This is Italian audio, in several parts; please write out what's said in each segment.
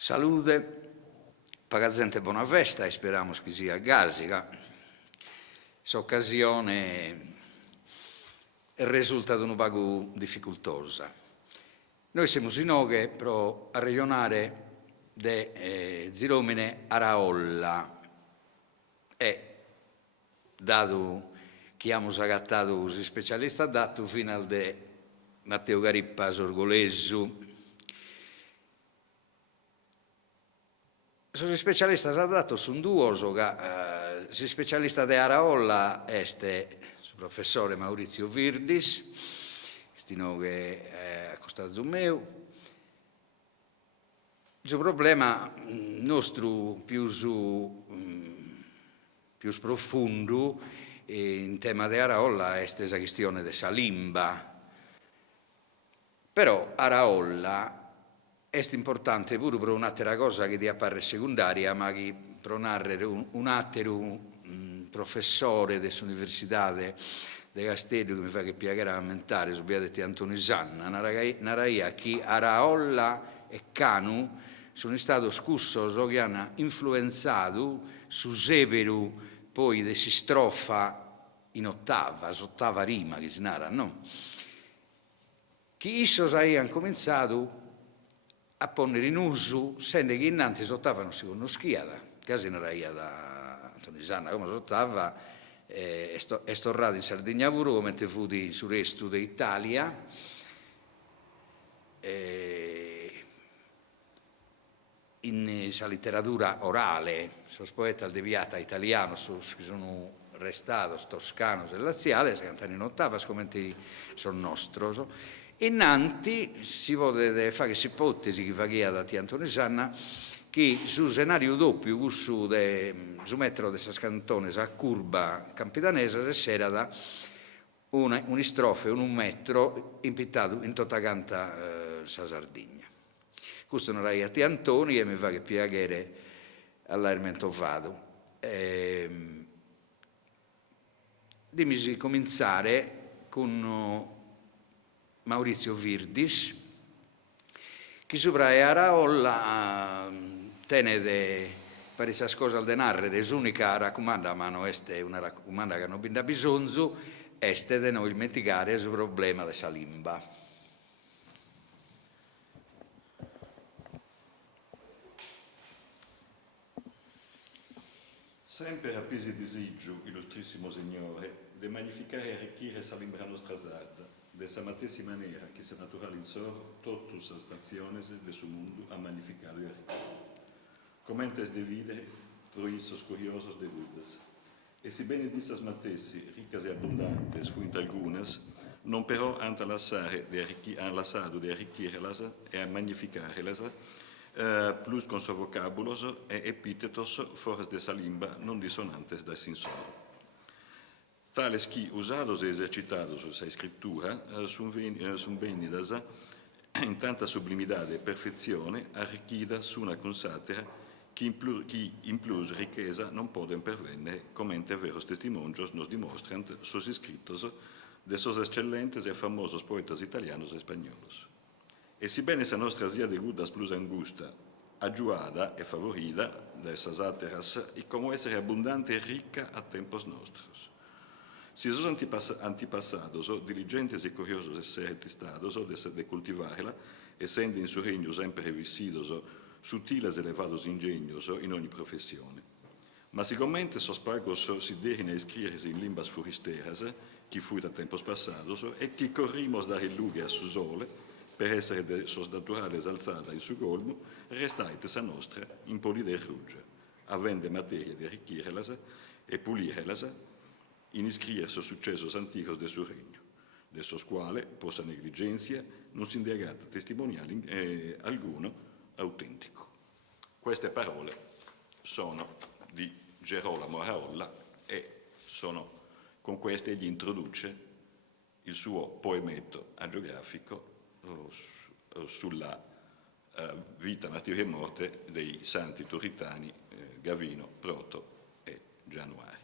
Salute, pagazente buona festa e speriamo che sia gasica. S'occasione risulta un poco difficoltosa. Noi siamo sinoghe pro a regionare de Ziromine Araolla e dato che abbiamo agattato usi specialista dato fino al de Matteo Garippa Sorgolesu. Sono specialista dato sono due, si specialista di Araolla este il professore Maurizio Virdis, che è accostato meu. Il problema nostro più profondo in tema di Araolla è questa questione della limba. Però Araolla è importante pure per un'altra cosa che ti appare secondaria, ma che per un altro professore dell'Università di Castello che mi fa che piacere commentare su via di Antonio Sanna, naraia che Araolla e Canu sono stati scussos che hanno influenzato su Severo poi di si strofa in ottava rima che si narra, no? Che issos hanno cominciato a ponere in uso, sendo che innanzi sottava non si conosciva, quasi non era da Antonio Sanna, come sottava, è storrato in Sardegna pure, come fu sul resto d'Italia, in questa letteratura orale, sono poeti deviata italiano, che sono restati toscanos e laziali, si cantano in ottava, come sono nostro. Innanti si può fare questa ipotesi che fa da Antonio Sanna che su scenario doppio, su metro di Sascantone, a curva campidanese, si era da un'istrofe, un metro impittato in tutta canta sa Sardegna. Questo non era a Antonio e mi fa che piacere all'armento vado. Dimmi cominciare con Maurizio Virdis, che sopra è Araolla tenede per queste cose al denaro, è l'unica raccomanda, ma non è una raccomanda che non ha bisogno, è di non dimenticare il problema della limba. Sempre appesi disegio, illustrissimo Signore, de magnificare e arricchire sa limbra nostra sarda, dessa matesima manera che se natural insor totus as nationes de su mundo ha magnificado e arricchito. Comentes de videre, proissos curiosos de budas. E si bene dissas matessi, ricas e abbondantes, fuint algunas, non però ant han lasado de arricchirelas e a magnificarelas, plus con suo vocabulos e epitetos fores de sa limba non dissonantes da sinsoro. Tales qui, usados e esercitados sa escritura, sun venidas in tanta sublimidade e perfezione, arricchidas una consatera che in plus riqueza non podem pervenne, commente veros testimonios nos dimostrant sos iscritos de sos eccellentes e famosos poetas italianos e spagnolos. E si bene sa nostra sia de gudas plus angusta, aggiuada e favorida de essas ateras, e como essere abbondante e ricca a tempos nostros. Si sos antipassados, diligentes e curiosos essere estados de cultivarla, essendo in su regno sempre vissidos sutiles e elevados ingenios in ogni professione. Ma sicuramente sos pagos si derina escriersi in limbas furisteras, chi fuit a tempos passados, e chi corrimos dar il lughe a su sole, per essere de sos naturales alzada in su golmo, restait sa nostra in polide e ruggia, avende materia de arricchirelas e pulirelas, in iscrier sos successos anticos de su regno, de sos quale, por sa negligenza, non si indagata testimoniale alcuno autentico. Queste parole sono di Gerolamo Araolla e con queste egli introduce il suo poemetto agiografico sulla vita, martirio e morte dei santi turitani Gavino, Proto e Gianuari.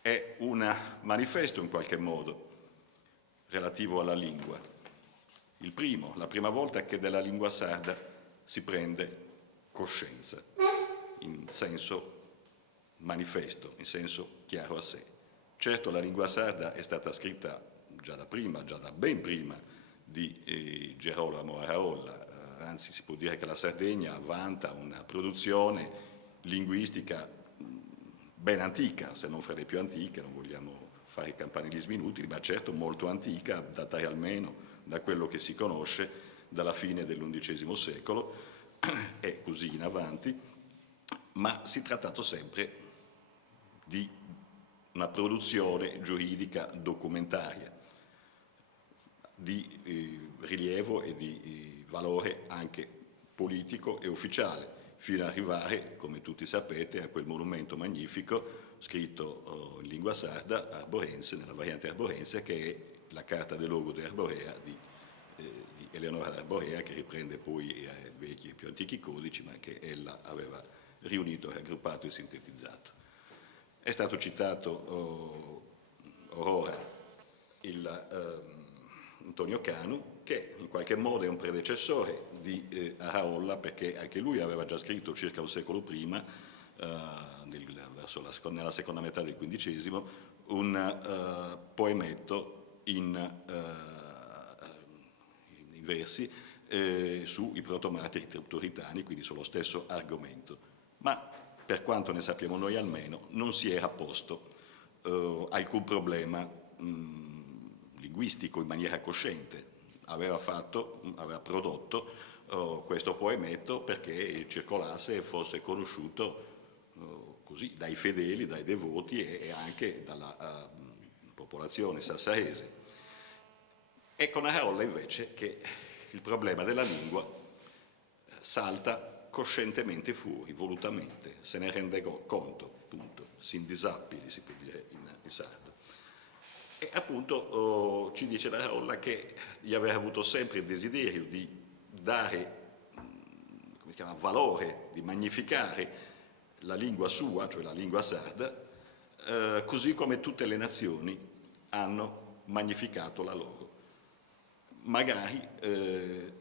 È un manifesto in qualche modo relativo alla lingua. La prima volta che della lingua sarda si prende coscienza in senso manifesto, in senso chiaro a sé. Certo, la lingua sarda è stata scritta già da ben prima di Gerolamo Araolla, anzi si può dire che la Sardegna vanta una produzione linguistica ben antica, se non fra le più antiche, non vogliamo fare i campanilismi inutili, ma certo molto antica, datare almeno da quello che si conosce dalla fine dell'undicesimo secolo e così in avanti, ma si è trattato sempre di una produzione giuridica documentaria di rilievo e di valore anche politico e ufficiale, fino ad arrivare, come tutti sapete, a quel monumento magnifico scritto in lingua sarda, arborense, nella variante arborense, che è la Carta del Logo di Arborea di Eleonora d'Arborea, che riprende poi i vecchi e più antichi codici, ma che ella aveva riunito, raggruppato e sintetizzato. È stato citato ora Antonio Canu, che in qualche modo è un predecessore di Araolla, perché anche lui aveva già scritto circa un secolo prima, nella seconda metà del XV, un poemetto in versi sui protomartiri turitani, quindi sullo stesso argomento. Ma per quanto ne sappiamo noi almeno, non si era posto alcun problema linguistico in maniera cosciente. Aveva prodotto questo poemetto perché circolasse e fosse conosciuto così dai fedeli, dai devoti e anche dalla popolazione sassarese. È con Araolla invece che il problema della lingua salta coscientemente fuori, volutamente, se ne rende conto, appunto, sin disappili, si può dire in sardo. E appunto ci dice Araolla che gli aveva avuto sempre il desiderio di dare valore, di magnificare la lingua sua, cioè la lingua sarda, così come tutte le nazioni hanno magnificato la loro, magari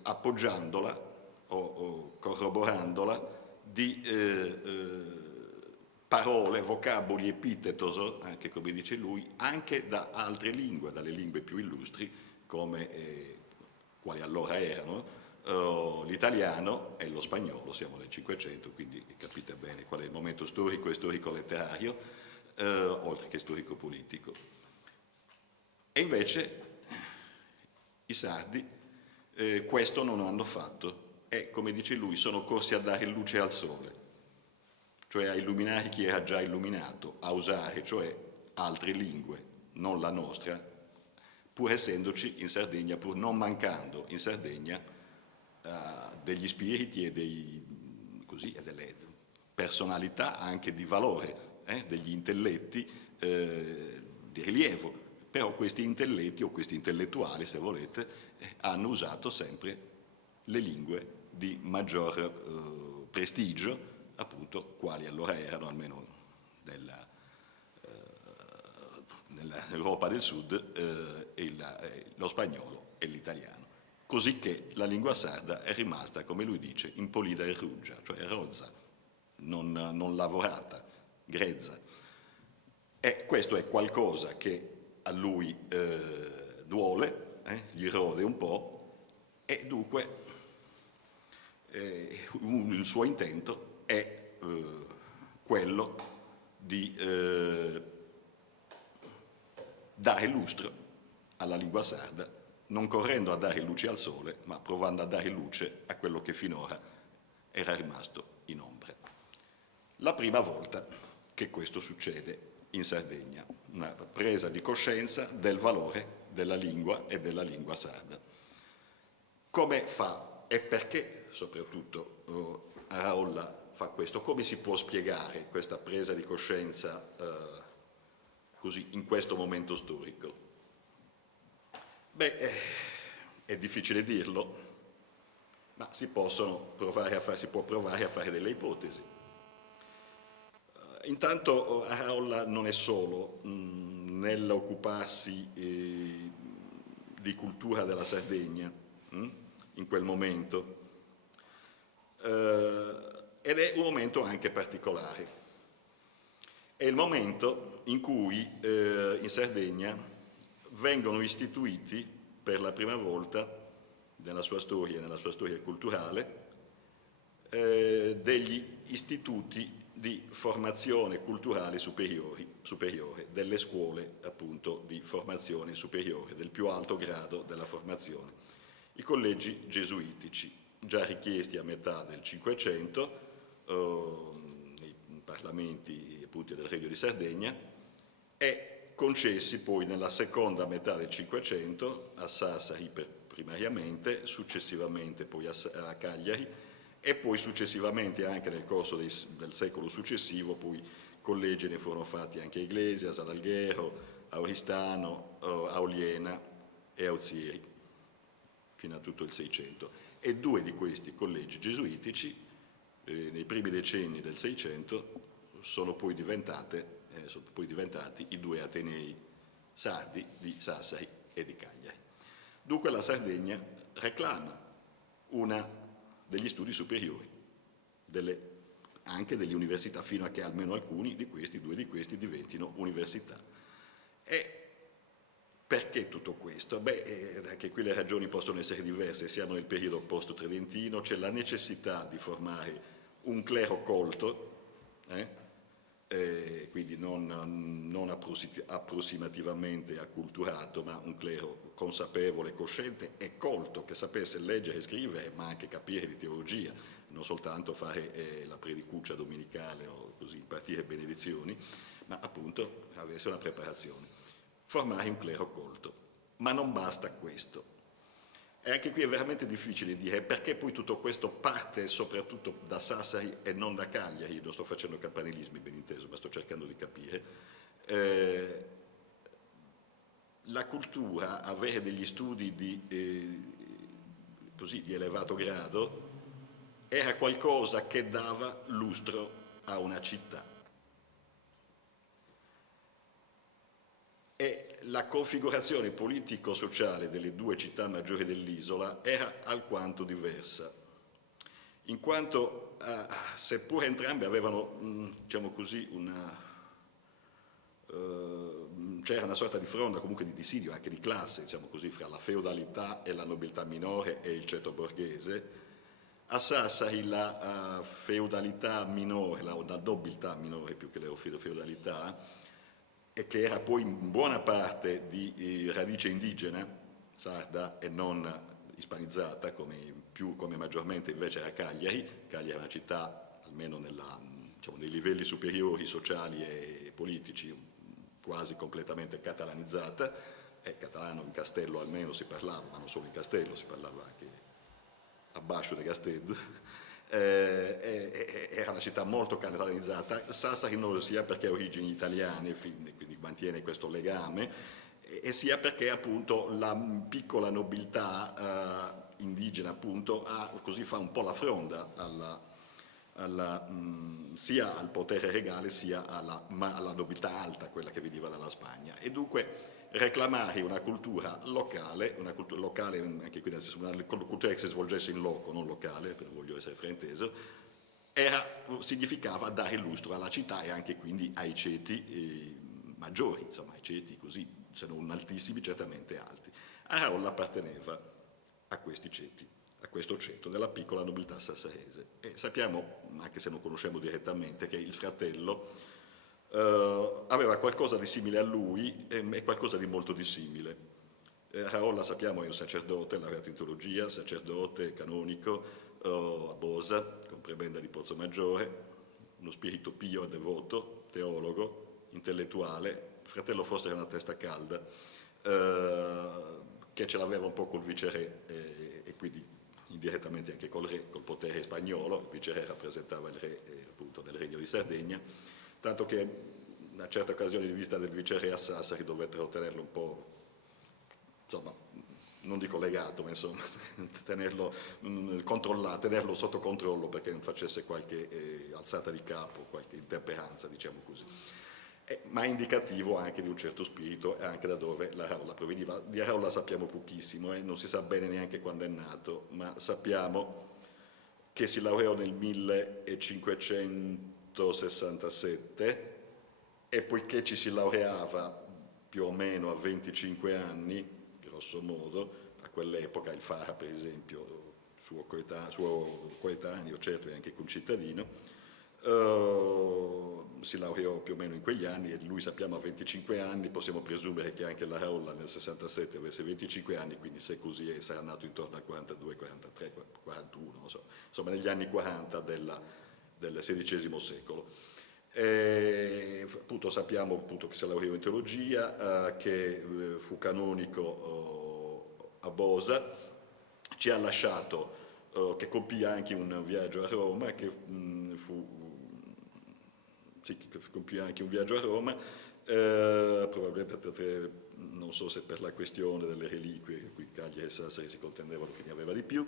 appoggiandola o corroborandola di parole, vocaboli, epitetos, anche come dice lui, anche da altre lingue, dalle lingue più illustri, come quali allora erano l'italiano e lo spagnolo. Siamo nel Cinquecento, quindi capite bene qual è il momento storico e storico-letterario, oltre che storico-politico. E invece i sardi questo non hanno fatto e, come dice lui, sono corsi a dare luce al sole, cioè a illuminare chi era già illuminato, a usare cioè altre lingue, non la nostra, pur essendoci in Sardegna, pur non mancando in Sardegna degli spiriti e delle personalità anche di valore, degli intelletti di rilievo. Però questi intelletti o questi intellettuali, se volete, hanno usato sempre le lingue di maggior prestigio, appunto, quali allora erano, almeno nell'Europa del Sud, lo spagnolo e l'italiano. Così che la lingua sarda è rimasta, come lui dice, impolida e ruggia, cioè rozza, non lavorata, grezza. E questo è qualcosa che a lui duole, gli rode un po', e dunque il suo intento è quello di dare lustro alla lingua sarda, non correndo a dare luce al sole, ma provando a dare luce a quello che finora era rimasto in ombra. La prima volta che questo succede in Sardegna, una presa di coscienza del valore della lingua e della lingua sarda. Come fa e perché soprattutto Araolla fa questo? Come si può spiegare questa presa di coscienza così in questo momento storico? Beh, è difficile dirlo, ma si può provare a fare delle ipotesi. Intanto Araolla non è solo nell'occuparsi di cultura della Sardegna in quel momento. ed è un momento anche particolare. È il momento in cui in Sardegna vengono istituiti per la prima volta nella sua storia culturale degli istituti di formazione culturale superiore, delle scuole appunto di formazione superiore, del più alto grado della formazione. I collegi gesuitici, già richiesti a metà del Cinquecento, nei parlamenti appunto del Regno di Sardegna, e concessi poi nella seconda metà del Cinquecento a Sassari primariamente, successivamente poi a Cagliari, e poi successivamente anche nel corso del secolo successivo poi collegi ne furono fatti anche a Iglesias, ad Alghero, a Oristano, a Oliena e a Ozieri, fino a tutto il Seicento. E due di questi collegi gesuitici, nei primi decenni del Seicento, sono poi diventati i due atenei sardi di Sassari e di Cagliari. Dunque la Sardegna reclama una degli studi superiori, anche delle università, fino a che almeno alcuni di questi, due di questi, diventino università. E perché tutto questo? Anche qui le ragioni possono essere diverse, siamo nel periodo post-tridentino, c'è la necessità di formare un clero colto, quindi non approssimativamente acculturato, ma un clero consapevole, cosciente e colto, che sapesse leggere e scrivere, ma anche capire di teologia, non soltanto fare la predicuccia domenicale o così impartire benedizioni, ma appunto avesse una preparazione. Formare un clero colto. Ma non basta questo. E anche qui è veramente difficile dire perché poi tutto questo parte soprattutto da Sassari e non da Cagliari. Non sto facendo campanilismi, ben inteso, ma sto cercando di capire. La cultura, avere degli studi di elevato grado, era qualcosa che dava lustro a una città. E la configurazione politico-sociale delle due città maggiori dell'isola era alquanto diversa, in quanto seppur entrambe avevano, diciamo così, c'era una sorta di fronda, comunque di dissidio, anche di classe, diciamo così, fra la feudalità e la nobiltà minore e il ceto borghese. A Sassari la feudalità minore, la nobiltà minore più che la feudalità, e che era poi in buona parte di radice indigena, sarda e non ispanizzata, come maggiormente invece era Cagliari. Cagliari è una città, almeno nei livelli superiori sociali e politici, quasi completamente catalanizzata. Catalano in Castello almeno si parlava, ma non solo in Castello, si parlava anche a Bascio de Gastedo. Era una città molto catalanizzata. Sassari non lo sia perché ha origini italiane, quindi mantiene questo legame, e sia perché appunto la piccola nobiltà indigena appunto così fa un po' la fronda sia al potere regale sia alla nobiltà alta, quella che veniva dalla Spagna. E dunque reclamare una cultura locale anche qui nel senso una cultura che si svolgesse in loco, non locale, per voglio essere frainteso, significava dare lustro alla città e anche quindi ai ceti maggiori, insomma ai ceti così, se non altissimi, certamente alti. Araolla apparteneva a questi ceti, a questo ceto della piccola nobiltà sassarese, e sappiamo, anche se non conosciamo direttamente, che il fratello aveva qualcosa di simile a lui e qualcosa di molto dissimile. Araolla, sappiamo, è un sacerdote, laureato in teologia, sacerdote canonico a Bosa, con prebenda di Pozzomaggiore, uno spirito pio e devoto, teologo, intellettuale. Il fratello forse era una testa calda, che ce l'aveva un po' col viceré e quindi indirettamente anche col re, col potere spagnolo. Il viceré rappresentava il re appunto del Regno di Sardegna, tanto che in una certa occasione di vista del viceré a Sassari dovettero tenerlo un po', insomma, non dico legato, ma insomma tenerlo controllato, tenerlo sotto controllo perché non facesse qualche alzata di capo, qualche intemperanza, diciamo così. Ma è indicativo anche di un certo spirito e anche da dove l'Araolla proveniva. Di Araolla sappiamo pochissimo, non si sa bene neanche quando è nato, ma sappiamo che si laureò nel 1567 e poiché ci si laureava più o meno a 25 anni, grosso modo, a quell'epoca il Fara per esempio, suo coetaneo, certo e anche concittadino, si laureò più o meno in quegli anni e lui sappiamo a 25 anni, possiamo presumere che anche la Raolla nel 67 avesse 25 anni, quindi se così è sarà nato intorno al 42, 43, 41, non so, insomma negli anni 40 del XVI secolo. Appunto, sappiamo appunto, che si laureò in teologia, che fu canonico a Bosa, ci ha lasciato, che compì anche un viaggio a Roma, che compì anche un viaggio a Roma, probabilmente non so se per la questione delle reliquie, qui Cagliari e Sassari si contendevano chi ne aveva di più,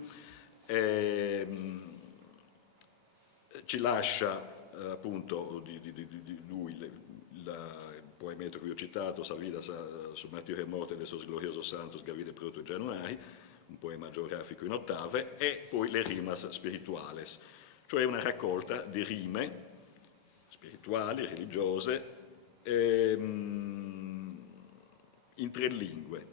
ci lascia appunto di lui il poemetto che vi ho citato, Savida su martirio e morte de esos gloriosos santos Gavide proto Januari, un poema geografico in ottave, e poi le rimas spirituales, cioè una raccolta di rime spirituali, religiose, in 3 lingue.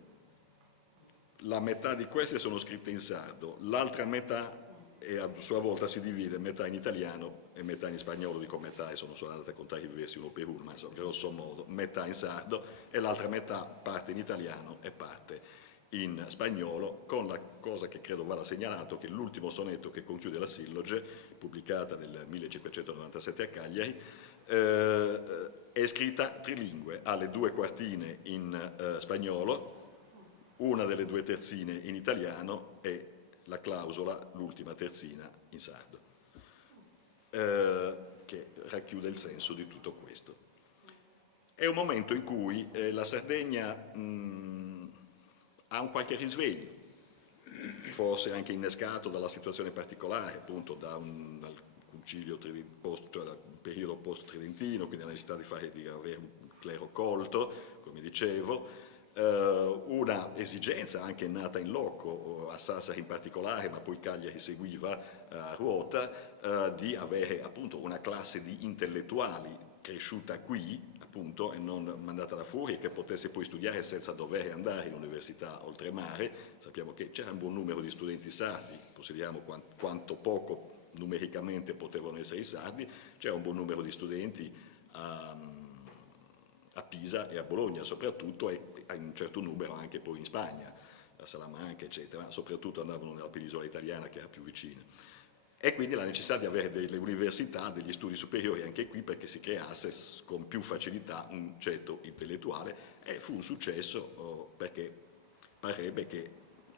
La metà di queste sono scritte in sardo, l'altra metà e a sua volta si divide metà in italiano e metà in spagnolo, dico metà e sono solo andate a contare i versi uno per uno, ma insomma, grosso modo metà in sardo e l'altra metà parte in italiano e parte in spagnolo, con la cosa che credo vada segnalato che l'ultimo sonetto che conchiude la Silloge, pubblicata nel 1597 a Cagliari, è scritta trilingue, ha le 2 quartine in spagnolo, una delle 2 terzine in italiano e la clausola, l'ultima terzina, in sardo, che racchiude il senso di tutto questo. È un momento in cui la Sardegna ha un qualche risveglio, forse anche innescato dalla situazione particolare, appunto dal concilio cioè dal periodo post-tridentino, quindi la necessità di avere un clero colto, come dicevo, una esigenza anche nata in loco, a Sassari in particolare, ma poi Cagliari seguiva a ruota, di avere appunto una classe di intellettuali cresciuta qui, appunto, e non mandata da fuori, che potesse poi studiare senza dover andare in università oltremare. Sappiamo che c'era un buon numero di studenti sardi, possediamo quanto poco numericamente potevano essere i sardi, c'era un buon numero di studenti a Pisa e a Bologna soprattutto, e un certo numero anche poi in Spagna, a Salamanca eccetera, soprattutto andavano nella penisola italiana che era più vicina. E quindi la necessità di avere delle università, degli studi superiori anche qui perché si creasse con più facilità un ceto intellettuale, e fu un successo perché parebbe che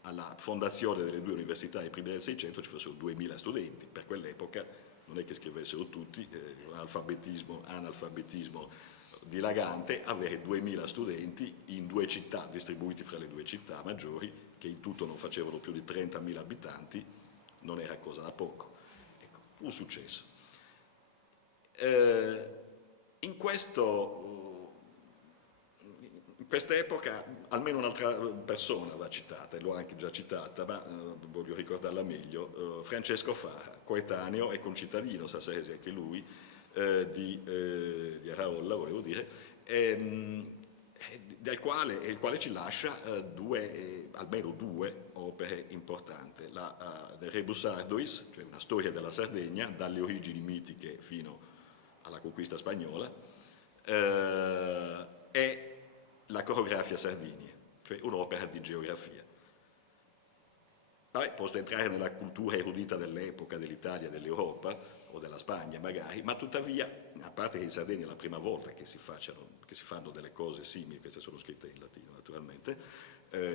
alla fondazione delle 2 università ai primi del 600 ci fossero 2000 studenti, per quell'epoca non è che scrivessero tutti, analfabetismo dilagante, avere 2000 studenti in 2 città, distribuiti fra le 2 città maggiori, che in tutto non facevano più di 30.000 abitanti, non era cosa da poco. Ecco, un successo. In questa epoca almeno un'altra persona va citata, e l'ho anche già citata, ma voglio ricordarla meglio, Francesco Fara, coetaneo e concittadino sassarese anche lui, di Araolla, volevo dire, il quale ci lascia almeno due opere importanti, la del Rebus Arduis, cioè una storia della Sardegna, dalle origini mitiche fino alla conquista spagnola, e la Chorografia Sardinia, cioè un'opera di geografia. Vabbè, posso entrare nella cultura erudita dell'epoca, dell'Italia, dell'Europa o della Spagna magari, ma tuttavia, a parte che in Sardegna è la prima volta che si fanno delle cose simili, queste sono scritte in latino naturalmente,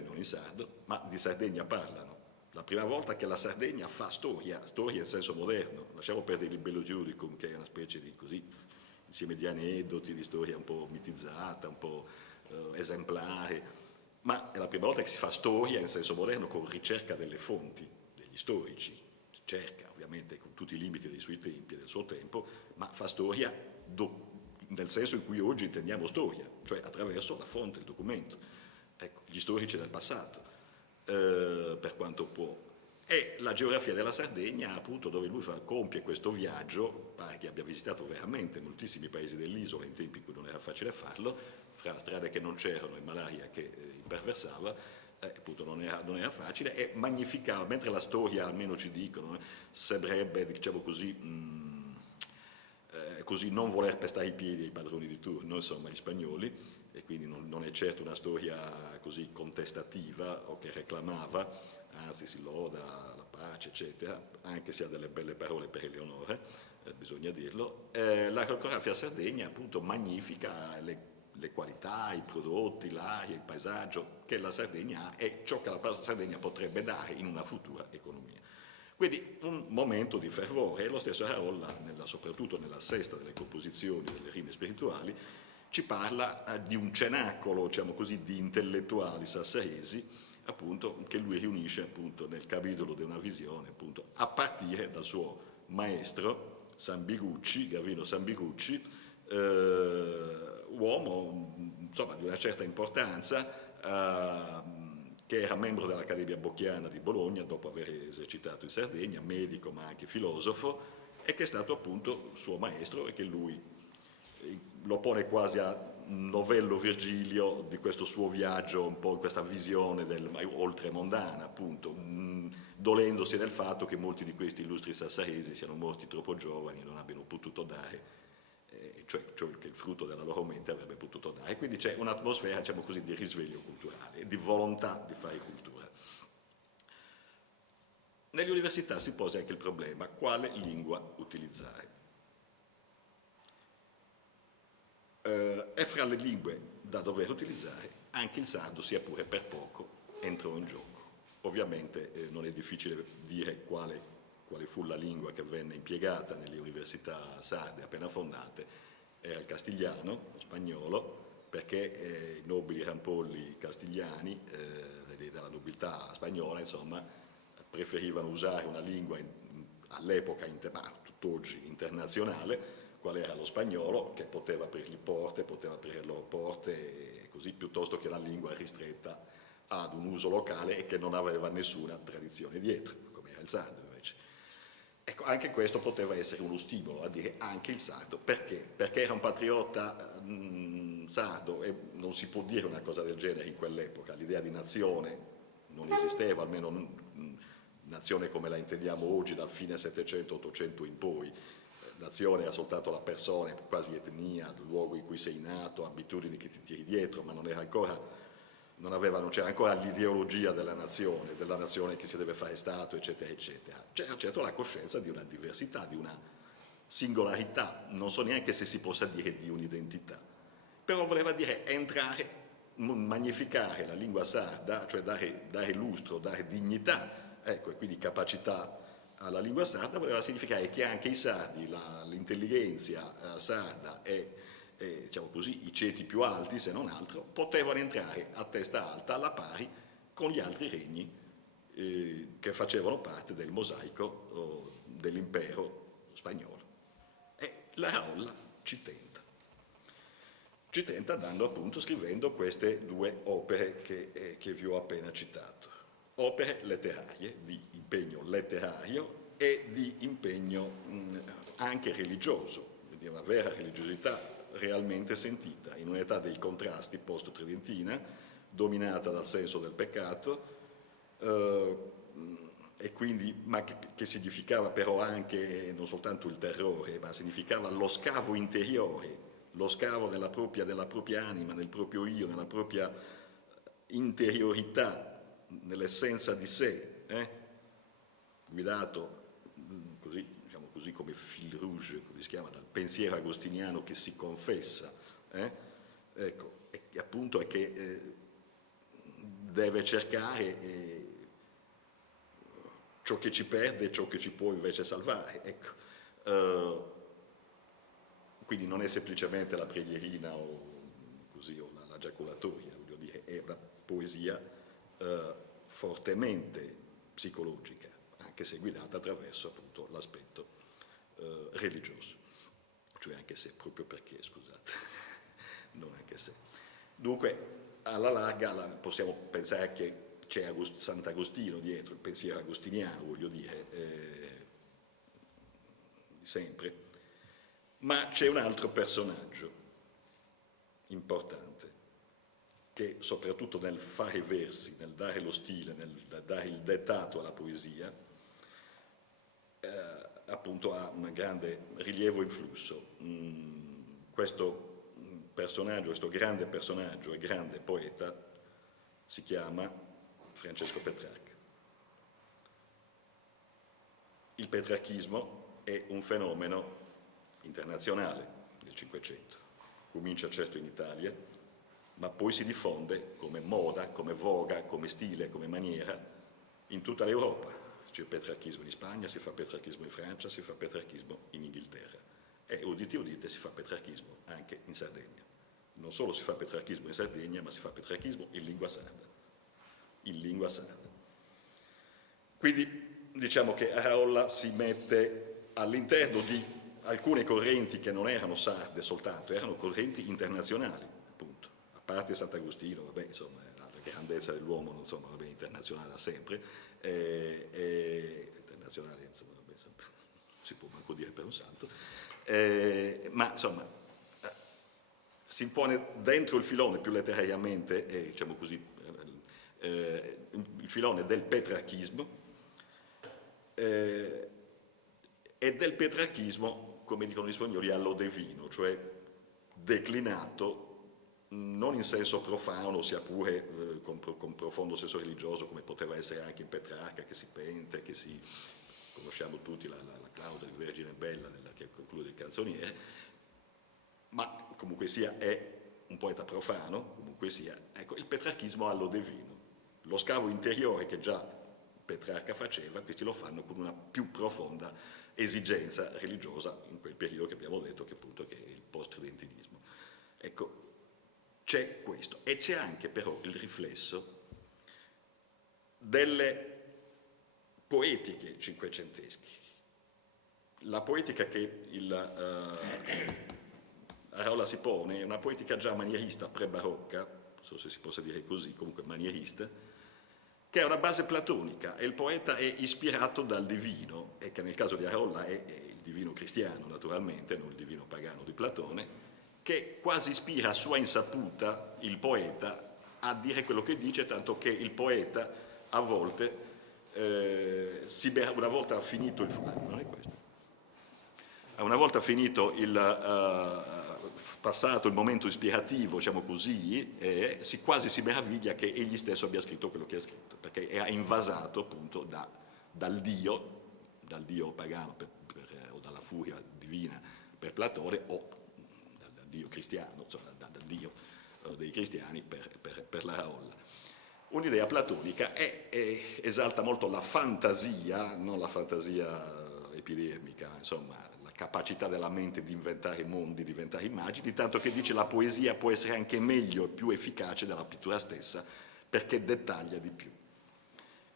non in sardo, ma di Sardegna parlano. La prima volta che la Sardegna fa storia in senso moderno, lasciamo perdere il Bello Giudicum, che è una specie di così, insieme di aneddoti, di storia un po' mitizzata, un po' esemplare, ma è la prima volta che si fa storia in senso moderno con ricerca delle fonti, degli storici, cerca ovviamente con tutti i limiti dei suoi tempi e del suo tempo, ma fa storia nel senso in cui oggi intendiamo storia, cioè attraverso la fonte, il documento. Ecco, gli storici del passato, per quanto può E la geografia della Sardegna, appunto, dove lui compie questo viaggio, pare che abbia visitato veramente moltissimi paesi dell'isola in tempi in cui non era facile farlo, fra strade che non c'erano e malaria che imperversava, appunto non era facile, e magnificava, mentre la storia, almeno ci dicono, sembrerebbe, diciamo così, così non voler pestare i piedi ai padroni di turno, insomma, gli spagnoli, e quindi non è certo una storia così contestativa o che reclamava, anzi si loda la pace, eccetera, anche se ha delle belle parole per Eleonora, bisogna dirlo. La cartografia Sardegna appunto magnifica le qualità, i prodotti, l'aria, il paesaggio che la Sardegna ha e ciò che la Sardegna potrebbe dare in una futura economia. Quindi un momento di fervore, e lo stesso Araolla, soprattutto nella sesta delle composizioni delle rime spirituali, ci parla di un cenacolo, diciamo così, di intellettuali sassaresi, appunto, che lui riunisce appunto nel capitolo di una visione, appunto, a partire dal suo maestro Sambigucci, Gavino Sambigucci, uomo insomma di una certa importanza, che era membro dell'Accademia Bocchiana di Bologna dopo aver esercitato in Sardegna, medico ma anche filosofo, e che è stato appunto suo maestro e che lui lo pone quasi a novello Virgilio di questo suo viaggio, un po' questa visione oltremondana, appunto, dolendosi del fatto che molti di questi illustri sassaresi siano morti troppo giovani e non abbiano potuto dare, cioè che il frutto della loro mente avrebbe potuto dare. Quindi c'è un'atmosfera, diciamo così, di risveglio culturale, di volontà di fare cultura. Nelle università si pose anche il problema quale lingua utilizzare. E fra le lingue da dover utilizzare anche il sardo, sia pure per poco, entrò in gioco. Ovviamente non è difficile dire quale fu la lingua che venne impiegata nelle università sarde appena fondate. Era il castigliano, lo spagnolo, perché i nobili rampolli castigliani della nobiltà spagnola, insomma, preferivano usare una lingua all'epoca, tutt'oggi internazionale, qual era lo spagnolo, che poteva aprirgli porte, poteva aprire loro porte, così, piuttosto che la lingua ristretta ad un uso locale e che non aveva nessuna tradizione dietro, come era il sardo invece. Ecco, anche questo poteva essere uno stimolo a dire anche il sardo. Perché? Perché era un patriota sardo, e non si può dire una cosa del genere in quell'epoca. L'idea di nazione non esisteva, almeno nazione come la intendiamo oggi dal fine 700-800 in poi. Nazione era soltanto la persona, quasi etnia, il luogo in cui sei nato, abitudini che ti tiri dietro, ma non c'era ancora l'ideologia della nazione che si deve fare Stato, eccetera, eccetera. C'era certo la coscienza di una diversità, di una singolarità, non so neanche se si possa dire di un'identità, però voleva dire entrare, magnificare la lingua sarda, cioè dare lustro, dare dignità, ecco, e quindi capacità alla lingua sarda, voleva significare che anche i sardi, l'intelligenza sarda e diciamo così, i ceti più alti, se non altro, potevano entrare a testa alta, alla pari, con gli altri regni che facevano parte del mosaico dell'impero spagnolo. E la Raolla ci tenta. Ci tenta andando appunto scrivendo queste due opere che vi ho appena citato. Opere letterarie, di impegno letterario e di impegno anche religioso, di una vera religiosità realmente sentita in un'età dei contrasti post-tridentina, dominata dal senso del peccato, e quindi, ma che significava però anche non soltanto il terrore, ma significava lo scavo interiore, lo scavo della propria anima, del proprio io, nella propria interiorità, nell'essenza di sé, guidato così, diciamo così, come fil rouge, come si chiama, dal pensiero agostiniano che si confessa, ecco, e appunto è che deve cercare ciò che ci perde e ciò che ci può invece salvare, ecco. Quindi non è semplicemente la preghierina o la giaculatoria, voglio dire, è una poesia fortemente psicologica, anche se guidata attraverso appunto l'aspetto religioso, cioè anche se, proprio perché, scusate, non anche se. Dunque, alla larga possiamo pensare che c'è Sant'Agostino dietro, il pensiero agostiniano, voglio dire, di sempre, ma c'è un altro personaggio importante, che soprattutto nel fare versi, nel dare lo stile, nel dare il dettato alla poesia, appunto ha un grande rilievo e influsso. Questo personaggio, questo grande personaggio e grande poeta si chiama Francesco Petrarca. Il petrarchismo è un fenomeno internazionale del Cinquecento, comincia certo in Italia, ma poi si diffonde come moda, come voga, come stile, come maniera in tutta l'Europa. C'è il petrarchismo in Spagna, si fa petrarchismo in Francia, si fa petrarchismo in Inghilterra e udite udite si fa petrarchismo anche in Sardegna. Non solo si fa petrarchismo in Sardegna, ma si fa petrarchismo in lingua sarda. In lingua sarda. Quindi diciamo che Araolla si mette all'interno di alcune correnti che non erano sarde soltanto, erano correnti internazionali, appunto. A parte Sant'Agostino, vabbè, insomma, la grandezza dell'uomo, insomma, vabbè, internazionale da sempre, internazionale, insomma, vabbè, si può manco dire per un santo, ma insomma, si impone dentro il filone più letterariamente, diciamo così, il filone del petrarchismo, e del petrarchismo, come dicono gli spagnoli, all'odevino, cioè declinato non in senso profano, sia pure con profondo senso religioso, come poteva essere anche in Petrarca, che si pente, che si... conosciamo tutti la clausola di Vergine Bella che conclude il canzoniere, ma comunque sia è un poeta profano, comunque sia, ecco, il petrarchismo all'odevino, lo scavo interiore che già Petrarca faceva, questi lo fanno con una più profonda esigenza religiosa in quel periodo che abbiamo detto che appunto che è il post-tridentinismo. Ecco, c'è questo e c'è anche però il riflesso delle poetiche cinquecentesche. La poetica che Araolla si pone è una poetica già manierista, pre-barocca, non so se si possa dire così, comunque manierista, che ha una base platonica e il poeta è ispirato dal divino, e che nel caso di Araolla è il divino cristiano naturalmente, non il divino pagano di Platone, che quasi ispira a sua insaputa il poeta a dire quello che dice, tanto che il poeta a volte, una volta finito il non è questo. Una volta finito passato il momento ispirativo, diciamo così, quasi si meraviglia che egli stesso abbia scritto quello che ha scritto, perché è invasato appunto dal dio pagano o dalla furia divina per Platone o dal dio cristiano, insomma, dal dio dei cristiani per la Raolla. Un'idea platonica esalta molto la fantasia, non la fantasia epidermica, insomma, la capacità della mente di inventare mondi, di inventare immagini, tanto che dice la poesia può essere anche meglio e più efficace della pittura stessa perché dettaglia di più.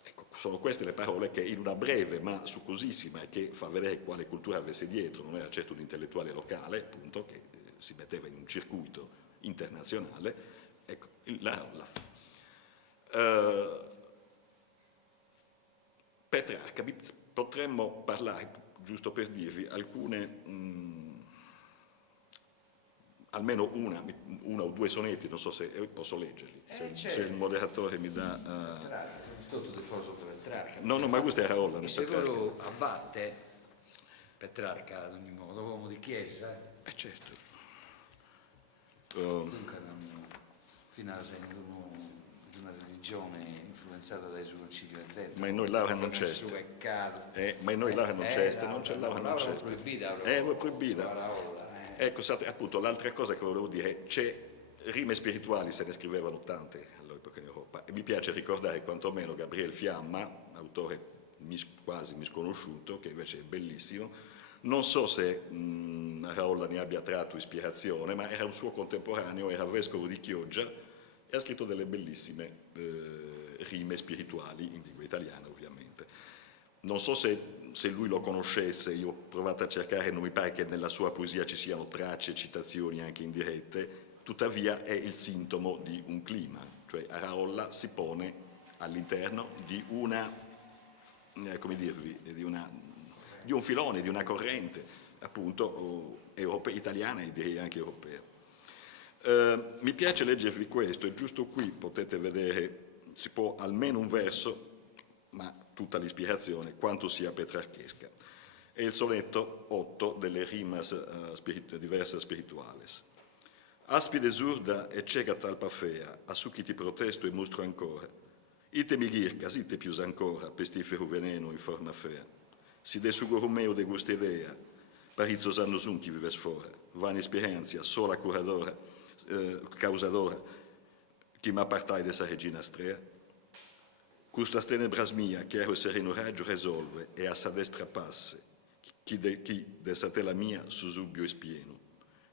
Ecco, sono queste le parole che in una breve ma succosissima e che fa vedere quale cultura avesse dietro, non era certo un intellettuale locale, appunto, che si metteva in un circuito internazionale, ecco, Petrarca, potremmo parlare, giusto per dirvi, alcune, almeno una o due sonetti, non so se posso leggerli, se il moderatore mi dà... No, ma questo è Araolla, non se loro abbatte Petrarca ad ogni modo, uomo di chiesa. Certo. Dunque, fino alla segno di una religione influenzata dai suoi concili del Trento. Ma in noi Laura non c'è. Ma in noi Laura non c'è, non c'è Laura non c'è. È proibita. Ecco, appunto, l'altra cosa che volevo dire, c'è rime spirituali, se ne scrivevano tante all'epoca in Europa, e mi piace ricordare quantomeno Gabriel Fiamma, autore quasi misconosciuto, che invece è bellissimo. Non so se Araolla ne abbia tratto ispirazione, ma era un suo contemporaneo, era vescovo di Chioggia e ha scritto delle bellissime rime spirituali in lingua italiana, ovviamente. Non so se lui lo conoscesse, io ho provato a cercare, non mi pare che nella sua poesia ci siano tracce, citazioni anche indirette, tuttavia è il sintomo di un clima, cioè Araolla si pone all'interno di una, come dirvi, di un filone, di una corrente, appunto, italiana e direi anche europea. Mi piace leggervi questo, e giusto qui potete vedere, si può almeno un verso, ma tutta l'ispirazione, quanto sia petrarchesca. È il sonetto 8 delle rimas diverse spirituales. Aspide surda e cieca talpa fea, a su chi ti protesto e mostro ancora. Ite mi ghircas, ite pius ancora, pestifero veneno in forma fea. Si de sugo rumeo de gusta idea, parizos annos un chi vives fora, vana esperienza, sola curadora, causadora, chi m'appartai dessa regina strea. Custas tenebras mia, chiaro e sereno raggio resolve, e a sa destra passe, chi dessa tela mia su subbio espieno.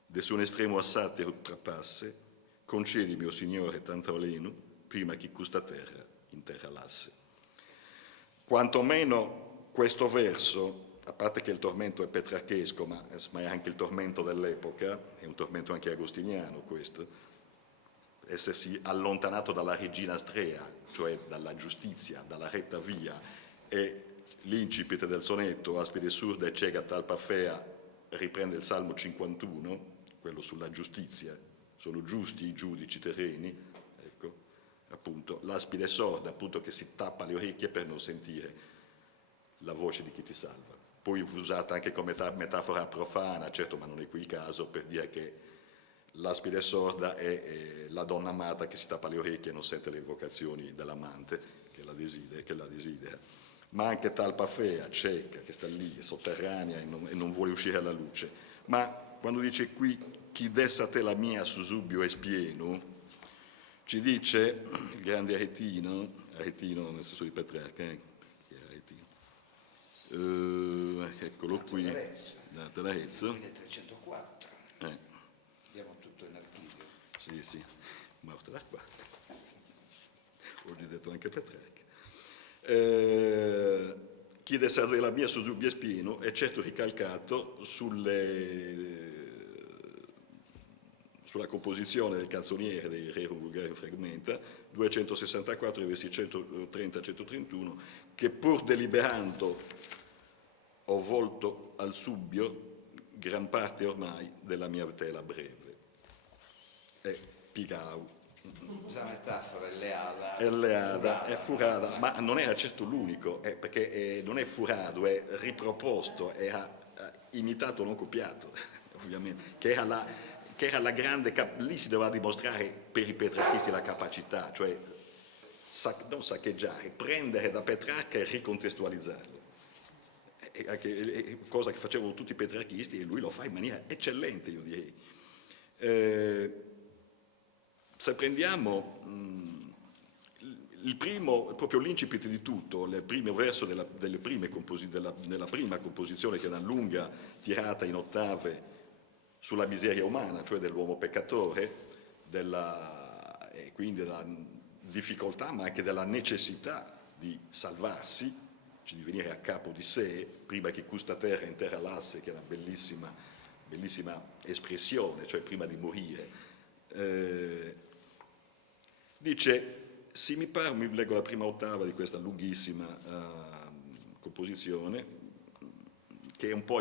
De su un estremo assate ultrapasse, concedimi, o Signore, tanto aleno, prima che custa terra in terra lasse. Quantomeno questo verso, a parte che il tormento è petrarchesco, ma è anche il tormento dell'epoca, è un tormento anche agostiniano questo, essersi allontanato dalla regina Astrea, cioè dalla giustizia, dalla retta via, e l'incipit del sonetto, aspide surda e cieca talpa fea, riprende il Salmo 51, quello sulla giustizia, sono giusti i giudici terreni, ecco, appunto, l'aspide sorda, appunto, che si tappa le orecchie per non sentire la voce di chi ti salva. Poi usata anche come metafora profana, certo, ma non è qui il caso, per dire che l'aspide sorda è la donna amata che si tappa le orecchie e non sente le invocazioni dell'amante che la desidera. Ma anche talpa fea, cieca, che sta lì, sotterranea e non vuole uscire alla luce. Ma quando dice qui chi dessa te la mia su subbio es pieno, ci dice il grande Aretino nel senso di Petrarca, chi è Aretino? Eccolo qui, data l'Arezzo. 1304. Andiamo tutto in archivio. Sì, morto da qua. Oggi ho detto anche Petrarca. Chi dessa la mia su subbio es pieno è certo ricalcato sulla composizione del canzoniere dei Rerum Vulgarium Fragmenta 264 versi 130-131, che pur deliberando ho volto al subbio gran parte ormai della mia tela breve. È pigau. Questa metafora è leada. È leada, è furada, ma non era certo l'unico, perché non è furado, è riproposto, era imitato, non copiato, ovviamente, che era la grande, lì si doveva dimostrare per i petrarchisti la capacità, cioè non saccheggiare, prendere da Petrarca e ricontestualizzarlo. Cosa che facevano tutti i petrarchisti, e lui lo fa in maniera eccellente, io direi. Se prendiamo il primo, proprio l'incipit di tutto, il primo verso della prima composizione, che è una lunga tirata in ottave sulla miseria umana, cioè dell'uomo peccatore, e quindi della difficoltà, ma anche della necessità di salvarsi, cioè di venire a capo di sé, prima che custa terra in terra lasse, che è una bellissima espressione, cioè prima di morire. Dice, sì, mi pare, mi leggo la prima ottava di questa lunghissima composizione, che è un po'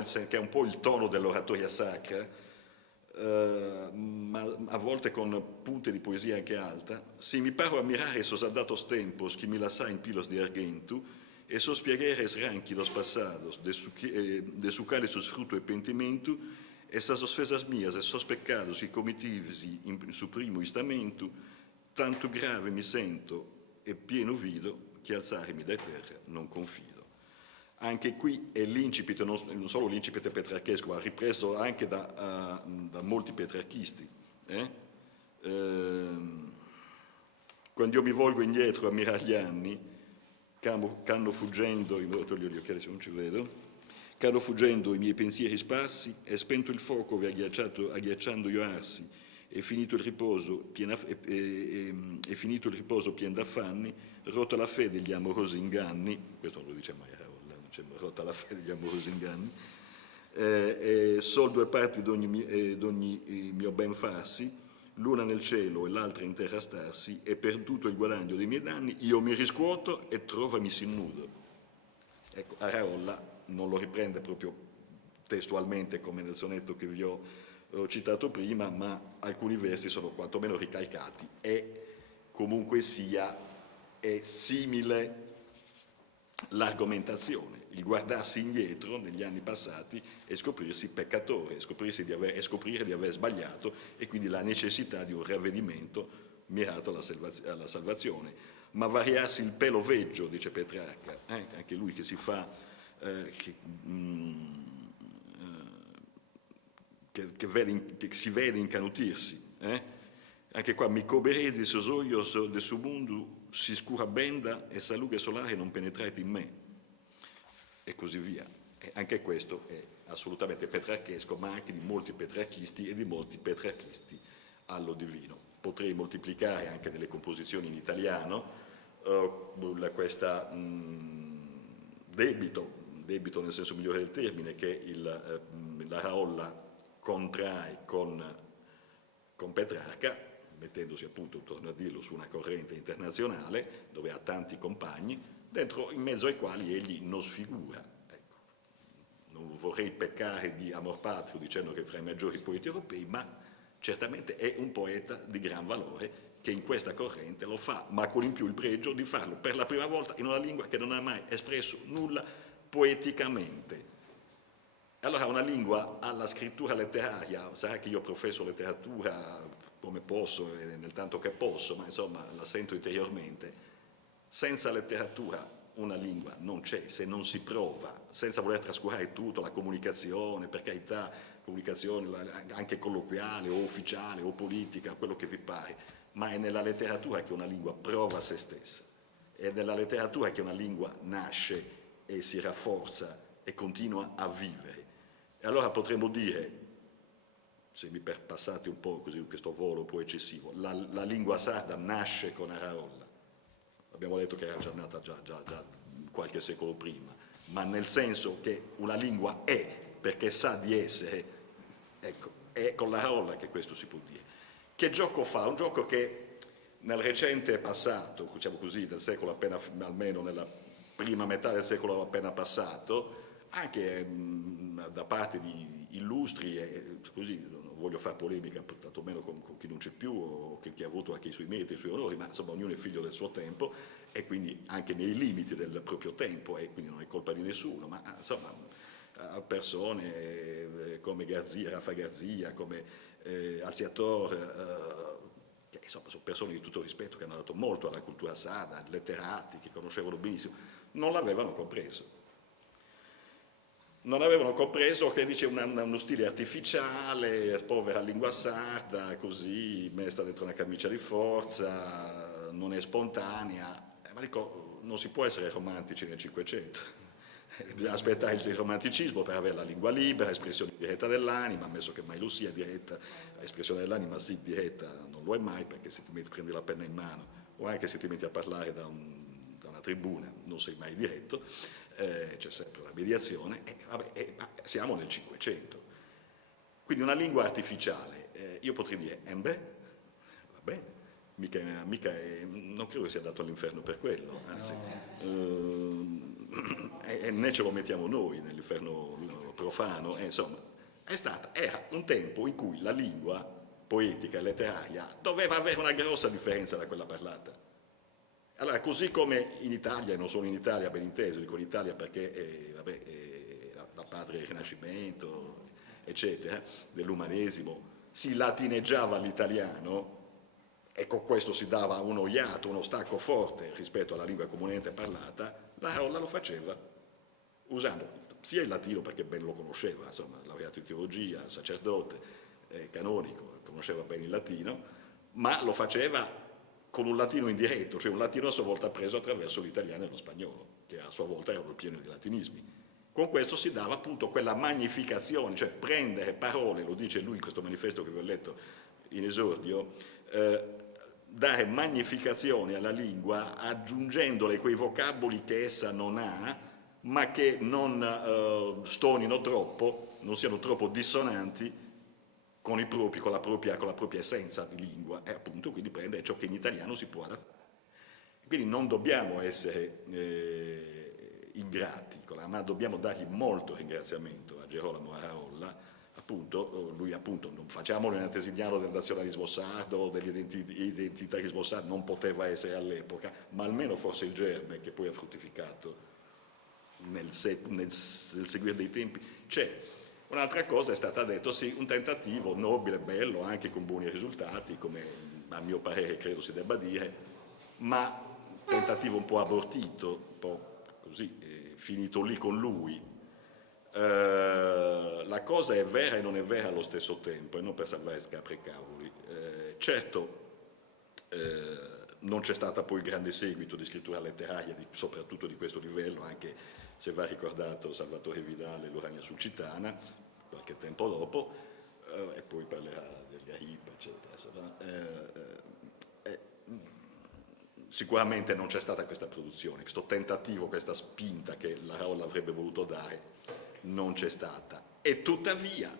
il tono dell'oratoria sacra, ma a volte con punte di poesia anche alta. Sì, mi paro ammirare esos datos tempos chi mi lasà in pilos de argentu e sospiegare sranchi dos passados de su cale sus fruto e pentimento e sas ofesas mias e sos peccados i comitivisi in su primo istamento, tanto grave mi sento e pieno vido che alzarmi da terra non confido. Anche qui è l'incipit, non solo l'incipit petrarchesco, ma ripreso anche da molti petrarchisti. Quando io mi volgo indietro a mirare gli anni, canno fuggendo, toglio gli occhiali se non ci vedo, canno fuggendo i miei pensieri sparsi, e spento il fuoco agghiacciando io arsi, è finito il riposo pien d'affanni, rotta la fede degli amorosi inganni, questo non lo dice mai Raoul, rotta la fede degli amorosi inganni, sol due parti d'ogni mio ben farsi, l'una nel cielo e l'altra in terra starsi, e per tutto il guadagno dei miei danni io mi riscuoto e trovami sin nudo. Ecco, Araolla non lo riprende proprio testualmente come nel sonetto che vi ho citato prima, ma alcuni versi sono quantomeno ricalcati e comunque sia è simile l'argomentazione, il guardarsi indietro negli anni passati e scoprirsi peccatore, e scoprire di aver sbagliato, e quindi la necessità di un ravvedimento mirato alla salvazione. Ma variarsi il pelo veggio, dice Petrarca, anche lui che si fa che si vede incanutirsi, anche qua mi coberesi di sosoglio de su mundo si scura benda e salughe solare non penetrate in me, e così via. E anche questo è assolutamente petrarchesco, ma anche di molti petrarchisti e di molti petrarchisti allo divino. Potrei moltiplicare anche delle composizioni in italiano, questa debito nel senso migliore del termine, che la Raolla contrae con Petrarca, mettendosi appunto, torno a dirlo, su una corrente internazionale dove ha tanti compagni, in mezzo ai quali egli non sfigura. Ecco. Non vorrei peccare di amor patrio dicendo che è fra i maggiori poeti europei, ma certamente è un poeta di gran valore che in questa corrente lo fa, ma con in più il pregio di farlo per la prima volta in una lingua che non ha mai espresso nulla poeticamente. Allora una lingua alla scrittura letteraria, sarà che io professo letteratura come posso e nel tanto che posso, ma insomma la sento interiormente, senza letteratura una lingua non c'è, se non si prova, senza voler trascurare tutto, la comunicazione, per carità, comunicazione anche colloquiale o ufficiale o politica, quello che vi pare, ma è nella letteratura che una lingua prova se stessa, è nella letteratura che una lingua nasce e si rafforza e continua a vivere. E allora potremmo dire, se mi passate un po' così questo volo un po' eccessivo, la lingua sarda nasce con Araolla. Abbiamo detto che era già nata già qualche secolo prima, ma nel senso che una lingua è perché sa di essere, ecco, è con l'Araolla che questo si può dire. Che gioco fa? Un gioco che nel recente passato, diciamo così, del secolo appena, almeno nella prima metà del secolo appena passato, anche da parte di illustri, così non voglio fare polemica tantomeno con chi non c'è più o chi ha avuto anche i suoi meriti e i suoi onori, ma insomma ognuno è figlio del suo tempo e quindi anche nei limiti del proprio tempo, e quindi non è colpa di nessuno, ma insomma persone come Garzia, Rafa Garzia, come Alziator, che insomma sono persone di tutto rispetto che hanno dato molto alla cultura sarda, letterati che conoscevano benissimo, non l'avevano compreso. Non avevano compreso che dice uno stile artificiale, povera lingua sarda, così messa dentro una camicia di forza, non è spontanea. Ma dico, non si può essere romantici nel Cinquecento. Bisogna aspettare il romanticismo per avere la lingua libera, espressione diretta dell'anima, ammesso che mai lo sia diretta, espressione dell'anima sì, diretta non lo è mai, perché se ti metti a prendere la penna in mano o anche se ti metti a parlare da una tribuna non sei mai diretto, c'è sempre la mediazione, siamo nel Cinquecento. Quindi una lingua artificiale, io potrei dire, beh, va bene, mica non credo che sia andato all'inferno per quello, anzi, né ce lo mettiamo noi nell'inferno profano, insomma, era un tempo in cui la lingua poetica e letteraria doveva avere una grossa differenza da quella parlata. Allora, così come in Italia, e non solo in Italia, ben inteso, dico l'Italia perché è la patria del Rinascimento, eccetera, dell'umanesimo, si latineggiava l'italiano e con questo si dava uno iato, uno stacco forte rispetto alla lingua comunemente parlata, la Raolla lo faceva usando sia il latino perché ben lo conosceva, insomma, laureato in teologia, sacerdote, canonico, conosceva bene il latino, ma lo faceva con un latino indiretto, cioè un latino a sua volta preso attraverso l'italiano e lo spagnolo, che a sua volta erano pieni di latinismi. Con questo si dava appunto quella magnificazione, cioè prendere parole, lo dice lui in questo manifesto che vi ho letto in esordio, dare magnificazione alla lingua aggiungendole quei vocaboli che essa non ha, ma che non stonino troppo, non siano troppo dissonanti con la propria essenza di lingua, e appunto quindi prende ciò che in italiano si può adattare. Quindi non dobbiamo essere ingrati, ma dobbiamo dargli molto ringraziamento a Gerolamo Araolla. Appunto, lui appunto, non facciamolo in antesignano del nazionalismo sardo o dell'identitarismo sardo, non poteva essere all'epoca, ma almeno forse il germe che poi ha fruttificato nel seguire dei tempi c'è. Un'altra cosa è stata detta, sì, un tentativo nobile, bello, anche con buoni risultati, come a mio parere credo si debba dire, ma tentativo un po' abortito, un po' così, finito lì con lui. La cosa è vera e non è vera allo stesso tempo, e non per salvare scapri e cavoli. Certo, non c'è stato poi grande seguito di scrittura letteraria, soprattutto di questo livello, anche se va ricordato Salvatore Vidal e l'Urania Sulcitana, qualche tempo dopo, e poi parlerà del Garib, eccetera. Sicuramente non c'è stata questa produzione, questo tentativo, questa spinta che la Raolla avrebbe voluto dare, non c'è stata. E tuttavia,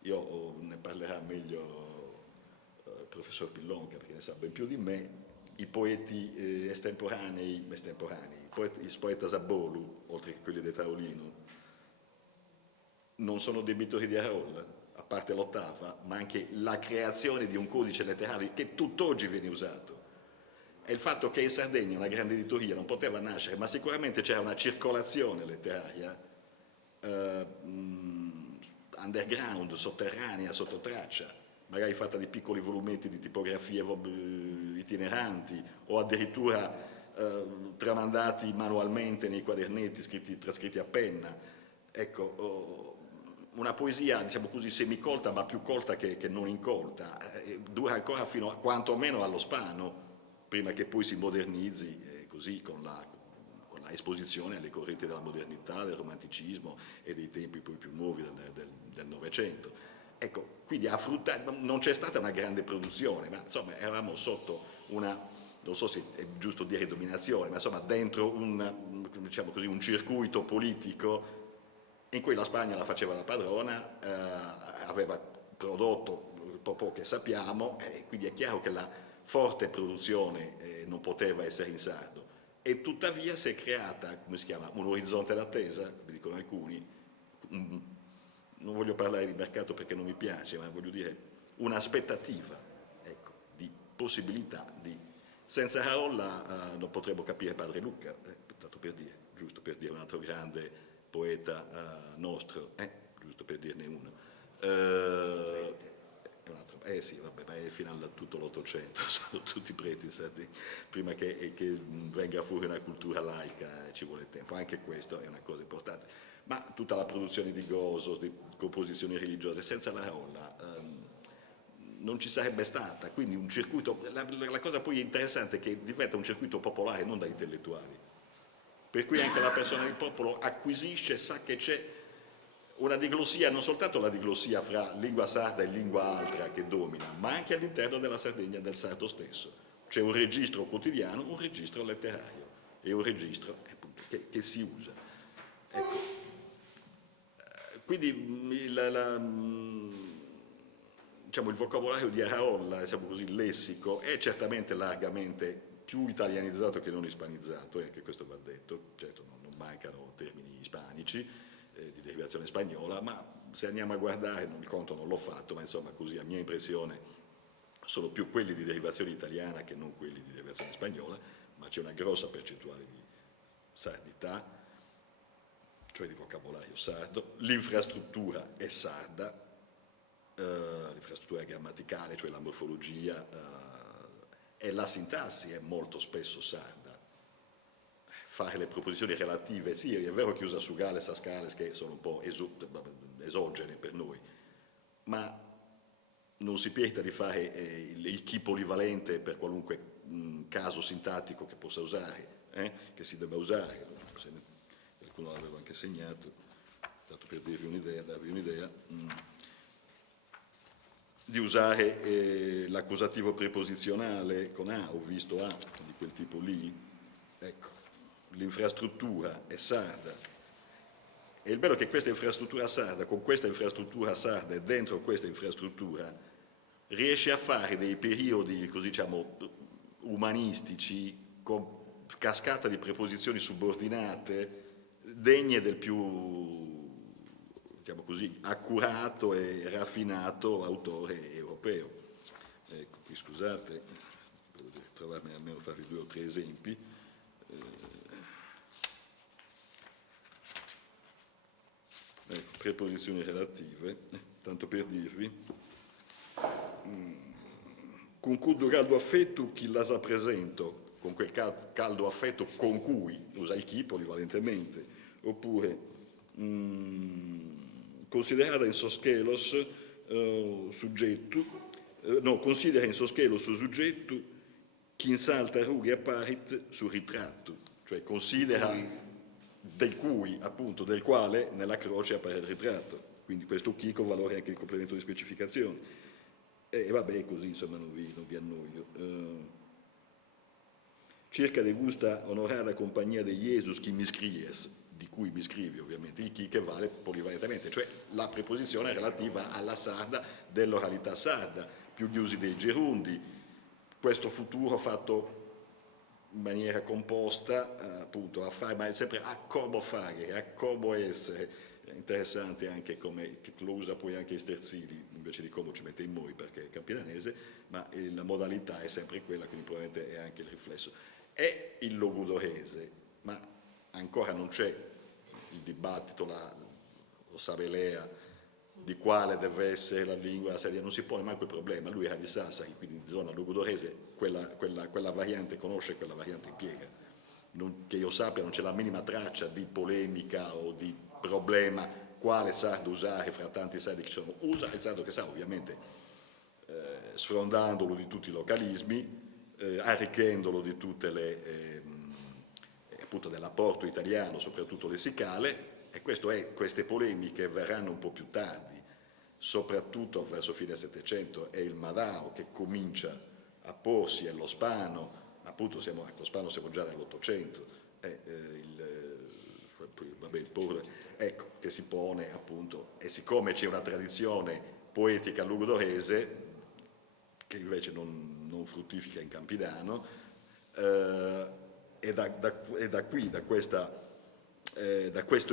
ne parlerà meglio il professor Pillonca, perché ne sa ben più di me, i poeti estemporanei, il poeta Zabolu, oltre che quelli di Taolino, non sono debitori di Araolla, a parte l'ottava, ma anche la creazione di un codice letterario che tutt'oggi viene usato. E il fatto che in Sardegna una grande editoria non poteva nascere, ma sicuramente c'era una circolazione letteraria underground, sotterranea, sotto traccia, magari fatta di piccoli volumetti di tipografie itineranti o addirittura tramandati manualmente nei quadernetti trascritti a penna. Ecco, una poesia, diciamo così, semicolta, ma più colta che non incolta, dura ancora fino a quantomeno allo Spano, prima che poi si modernizzi così con la esposizione alle correnti della modernità, del romanticismo e dei tempi poi più nuovi del Novecento. Ecco, quindi non c'è stata una grande produzione, ma insomma eravamo sotto una, non so se è giusto dire dominazione, ma insomma dentro diciamo così, un circuito politico in cui la Spagna la faceva da padrona, aveva prodotto poco che sappiamo, e quindi è chiaro che la forte produzione non poteva essere in sardo. E tuttavia si è creata, come si chiama, un orizzonte d'attesa, come dicono alcuni, non voglio parlare di mercato perché non mi piace, ma voglio dire un'aspettativa, ecco, di possibilità di... Senza Raolla non potremmo capire Padre Luca, tanto per dire, giusto per dire un altro grande poeta nostro, giusto per dirne uno. Sì, vabbè, ma è fino a tutto l'Ottocento, sono tutti preti, prima che venga fuori una cultura laica ci vuole tempo, anche questo è una cosa importante. Ma tutta la produzione di Gozo, di composizioni religiose, senza la Raolla non ci sarebbe stata, quindi un circuito, la cosa poi interessante è che diventa un circuito popolare, non da intellettuali, per cui anche la persona del popolo acquisisce, sa che c'è una diglossia, non soltanto la diglossia fra lingua sarda e lingua altra che domina, ma anche all'interno della Sardegna del sardo stesso. C'è un registro quotidiano, un registro letterario e un registro appunto, che si usa. Ecco. Quindi diciamo, il vocabolario di Araolla, diciamo così, il lessico, è certamente largamente più italianizzato che non ispanizzato, e anche questo va detto, certo non mancano termini ispanici, di derivazione spagnola, ma se andiamo a guardare, il conto non l'ho fatto, ma insomma così a mia impressione sono più quelli di derivazione italiana che non quelli di derivazione spagnola, ma c'è una grossa percentuale di sardità, cioè di vocabolario sardo, l'infrastruttura è sarda, l'infrastruttura grammaticale, cioè la morfologia, e la sintassi è molto spesso sarda. Fare le proposizioni relative, sì, è vero che usa Sugales, Ascales, che sono un po' esogene per noi, ma non si pieta di fare il chi polivalente per qualunque caso sintattico che possa usare, che si debba usare. Qualcuno l'aveva anche segnato, tanto per darvi un'idea, di usare l'accusativo preposizionale con A, ho visto A, di quel tipo lì, ecco. L'infrastruttura è sarda E il bello è che questa infrastruttura sarda, con questa infrastruttura sarda e dentro questa infrastruttura, riesce a fare dei periodi, così diciamo, umanistici, con cascata di preposizioni subordinate, degne del più, diciamo così, accurato e raffinato autore europeo. Ecco, qui scusate, devo trovarmi almeno farvi 2 o 3 esempi. Ecco, preposizioni relative, tanto per dirvi. Con cui caldo affetto chi la sa presento, con quel caldo affetto con cui, usa il chi polivalentemente, oppure considerata in soschelos soggetto, no, considera in soschelos soggetto chi insalta rughe apparit sul ritratto, cioè considera del cui, appunto, del quale nella croce appare il ritratto, quindi questo chi con valore anche di complemento di specificazione. E vabbè, così insomma non vi annoio. Circa de gusta onorata compagnia de Jesus chi mi scries, di cui mi scrivi ovviamente, il chi che vale polivalentemente, cioè la preposizione relativa alla sarda dell'oralità sarda, più gli usi dei gerundi, questo futuro fatto in maniera composta, appunto, a fare, ma è sempre a come fare, a come essere. È interessante anche come lo usa poi anche Sterzili, invece di come ci mette in moi perché è campidanese, ma la modalità è sempre quella, quindi probabilmente è anche il riflesso. È il logudorese, ma ancora non c'è il dibattito, lo Sabelea, di quale deve essere la lingua sarda, non si pone mai quel problema. Lui era di Sassari, quindi di zona logudorese, quella variante conosce, quella variante impiega. Che io sappia non c'è la minima traccia di polemica o di problema quale sardo usare fra tanti sardi che ci sono. Usa il sardo che sa, ovviamente sfrondandolo di tutti i localismi, arricchendolo di tutte le appunto dell'apporto italiano, soprattutto lessicale, e queste polemiche verranno un po' più tardi, soprattutto verso fine Settecento. È il Madao che comincia a porsi, è lo Spano, appunto lo Spano siamo già nell'Ottocento, il Porre, ecco, che si pone appunto, e siccome c'è una tradizione poetica lugudorese che invece non fruttifica in Campidano, e da qui, da questo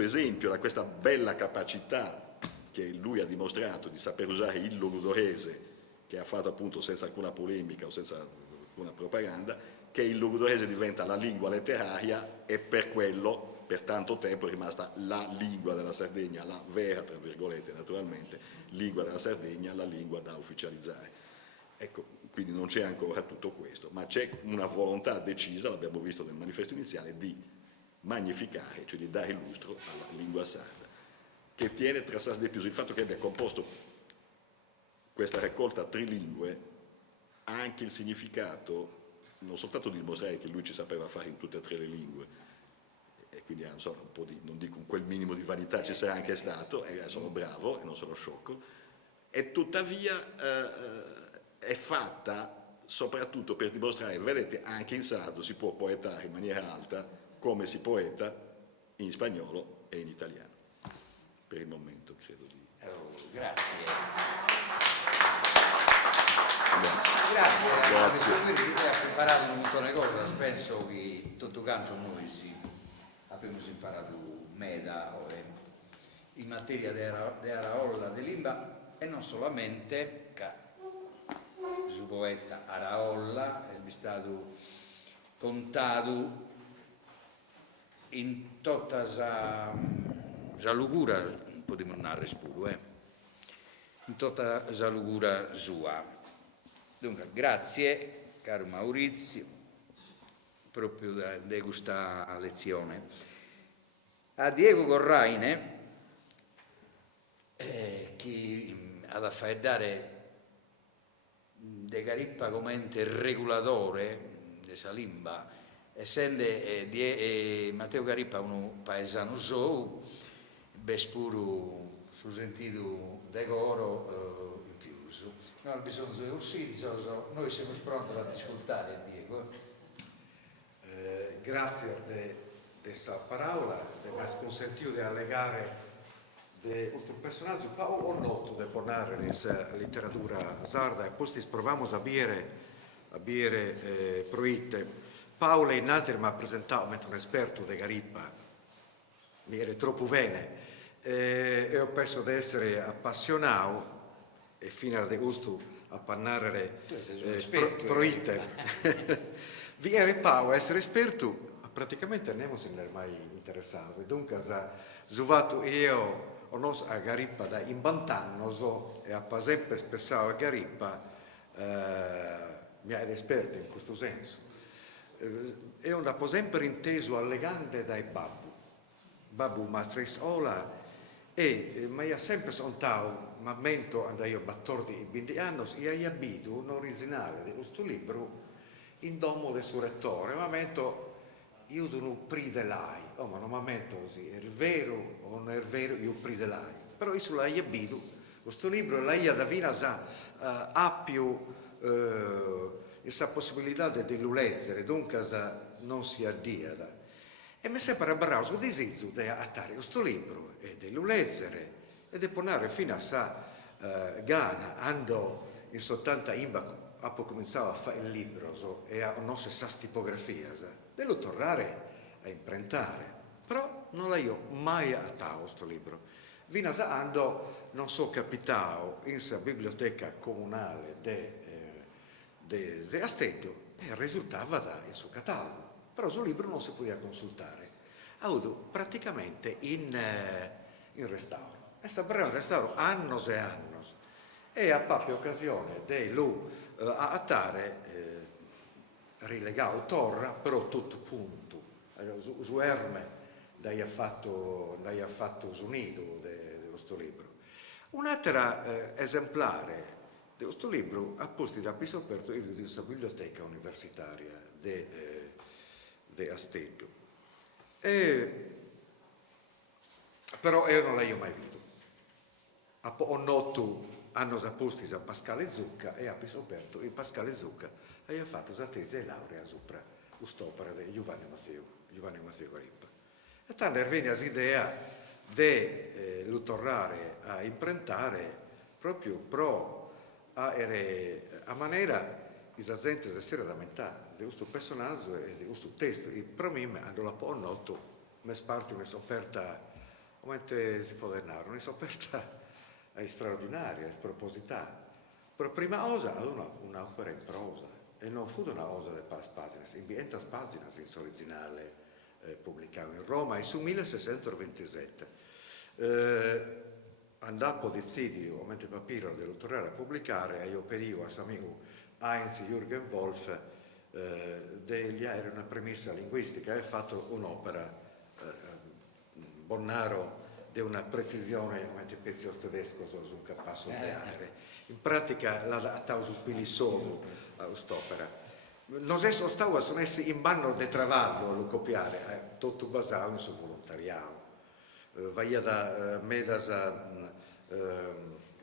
esempio, da questa bella capacità che lui ha dimostrato di saper usare il logudorese, che ha fatto appunto senza alcuna polemica o senza alcuna propaganda, che il logudorese diventa la lingua letteraria e per quello per tanto tempo è rimasta la lingua della Sardegna, la vera, tra virgolette naturalmente, lingua della Sardegna, la lingua da ufficializzare. Ecco, quindi non c'è ancora tutto questo, ma c'è una volontà decisa, l'abbiamo visto nel manifesto iniziale, di magnificare, cioè di dare lustro alla lingua sarda, che tiene tra sas de più. Il fatto che abbia composto questa raccolta trilingue ha anche il significato non soltanto di dimostrare che lui ci sapeva fare in tutte e 3 le lingue, e quindi insomma, un po' di, non dico quel minimo di vanità ci sarà anche stato, sono bravo e non sono sciocco, e tuttavia è fatta soprattutto per dimostrare, vedete, anche in sardo si può poetare in maniera alta come si poeta in spagnolo e in italiano. Per il momento credo di... Grazie. Grazie. Quindi abbiamo imparato un montone di cose, penso che tutto canto noi abbiamo imparato meda in materia di araolla, di limba, e non solamente su poeta araolla è stato contato in tutta la lugura, potremmo narrare spuro, in tutta la lugura sua. Dunque, grazie, caro Maurizio, proprio di questa lezione. A Diego Corraine, che ha da fare dare De Carippa come ente regolatore di questa limba, essendo Matteo Carippa un paesano suo, spuro su sentito decoro in più. Noi abbiamo bisogno di uscire, noi siamo pronti ad ascoltare Diego. Grazie di questa parola, che mi ha consentito di allegare questo personaggio Paolo Onnotto de pornare nella letteratura sarda e poi provamos a bere proite. Paolo in altri mi ha presentato come un esperto di Garippa, mi era troppo bene e ho penso di essere appassionato e fino al gusto a parlare proite. Vi era Paolo essere esperto, praticamente non se ne è mai interessato, dunque zuvato io a Garippa da in bantanno e a sempre spessavo a Garippa mi è esperto in questo senso. E ho da sempre inteso allegante dai babbu mastris ola e mi ha sempre sontato ma mento andai io battordi 20 anni e hai abito un originale di questo libro in domo del suo rettore ma mento io non pridelai ma non mi metto così è vero o non è vero io pridelai però io sulla abito questo libro lei da vina ha più questa possibilità di lo leggere dunque non si addia e mi sembra bravo disizio di attare questo libro e di lo leggere e di ponere fino a sa gana andò in soltanto imba ha cominciato a fare il libro e a non se sa tipografia devo tornare a imprentare però non l'ho mai attato questo libro fino a andò non so capitao in sa biblioteca comunale di Asteggio e risultava il suo catalogo però sul libro non si poteva consultare ha avuto praticamente in restauro è stato bravo in restauro annos e annos e a propria occasione di lui a attare rilegato torra però tutto punto su erme dai ha fatto su nido di questo libro un'altra esemplare di questo libro ha posti da piso aperto il di questa biblioteca universitaria di Asteggio però io non l'ho mai visto ho notato hanno apposti a Pascale Zucca e ha aperto il Pascale Zucca e ha fatto la tesi di laurea sopra quest'opera di Giovanni Matteo Garippa e tanto viene l'idea di lo tornare a imprentare proprio a maniera la gente si era lamentata di questo personaggio e di questo testo e per me hanno la po' noto mi sparte una scoperta come si può dire una scoperta straordinaria, spropositata. Per prima cosa un'opera in prosa e non fu una cosa di pagine, in 20 pagine in originale pubblicato in Roma e su 1627. Andò decidio, mentre papiro di tornare a pubblicare e io pedivo a suo amico Heinz Jürgen Wolf degli era una premessa linguistica e ha fatto un'opera Bonnaro di una precisione come pezzo tedesco su un capasso di aereo. In pratica la tausu pilissovo a quest'opera. Non è stato sono essi in banno di travallo a lo copiare, tutto basato in suo volontariato. Vai da Medasa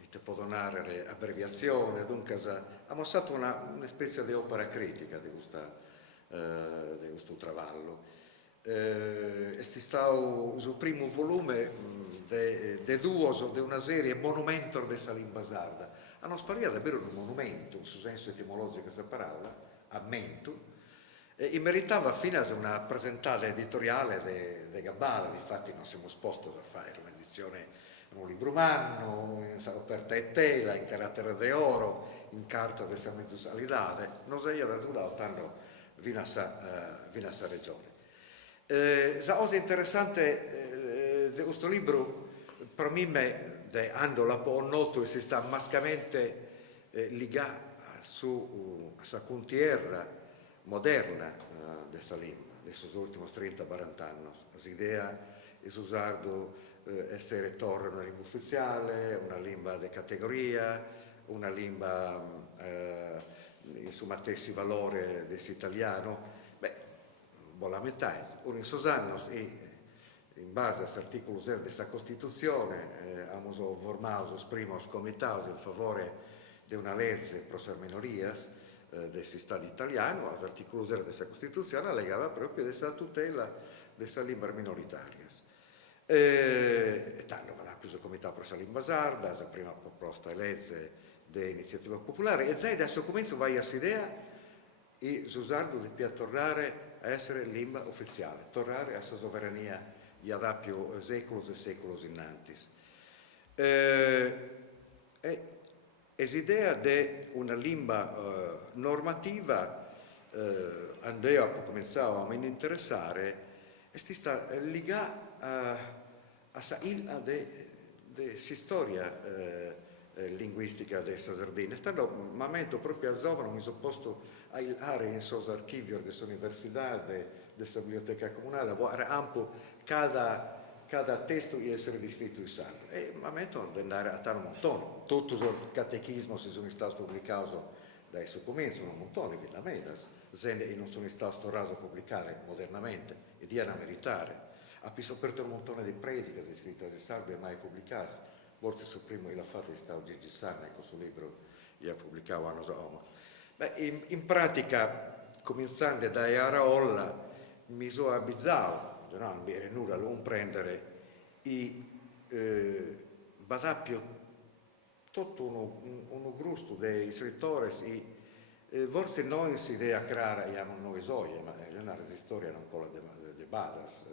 ti può donare le abbreviazioni, dunque ha mostrato una specie di opera critica di questo travallo. È stato il primo volume di una serie Monumento di Salim Basarda. Hanno sparato davvero un monumento, in senso etimologico questa parola, a mento, e meritava fino a una presentata editoriale di Gabbala, infatti non siamo esposti a fare un'edizione, un libro umano, aperta e tela, in carattere di oro, in carta di sammentusalidade, non si è da tanto fino a sa regione. La cosa interessante di questo libro per me ando la po' noto e si sta mascamente legato a sa contiera moderna di Salim, di questi ultimi 30-40 anni. L'idea è usardo essere torre una lingua ufficiale, una lingua di categoria, una lingua insomma tessi valore dell'italiano. La metà, in esos annos e in base all'articolo 0 di questa Costituzione abbiamo formato i primi comitati in favore di una legge pro le minorie del Stato italiano, all'articolo 0 di questa Costituzione allegava proprio della tutela delle lingue minoritarie. E tanto va il comitato per la lingua sarda, la prima proposta elezze dell'iniziativa popolare, e zai adesso comincio vai a idea e Susardo di tornare a essere lingua ufficiale, tornare a sua sovrania già da più secoli e secoli innanti. L'idea di una lingua normativa andava a cominciare a mi interessare e sta legata a sa ilha di storia linguistica della Sardegna. Tanto momento proprio a giovane mi sono posto a ilare in sos archivi dell'università, della biblioteca comunale, a un cada testo di essere distinto in sardo. E il momento di andare a tale montone. Tutti i catechismi sono stati pubblicati dai suoi comienzi, un montone, Villa Medas, e non sono stati rasi a pubblicare modernamente e di a meritare. Ha aperto un montone di prediche scritte in sardo e mai pubblicate. Forse il primo l'ha fatto è stato Gigi Sanna, con il suo libro che ha pubblicato anni fa. In pratica, cominciando da Araolla, mi sono abituato, non era nulla, non prendere i badappio tutto uno gusto dei scrittori e forse noi si idea creare noi soie, ma è una storia non quella di Badas.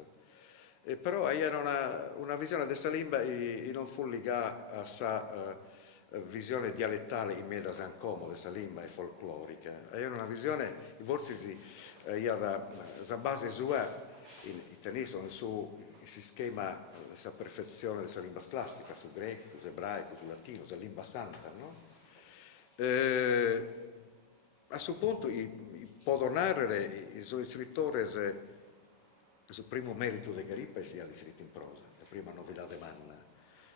Però era una visione della lingua e non fu legata a sa visione dialettale in media San Como della lingua e folclorica. Era una visione, forse la base sua in tennis su schema questa perfezione della lingua classica, sul greco, sul ebraico, sul latino, sulla lingua santa, no? A questo punto può tornare i suoi scrittori sul primo merito di Garippa sia di scritto in prosa, la prima novità di Manna.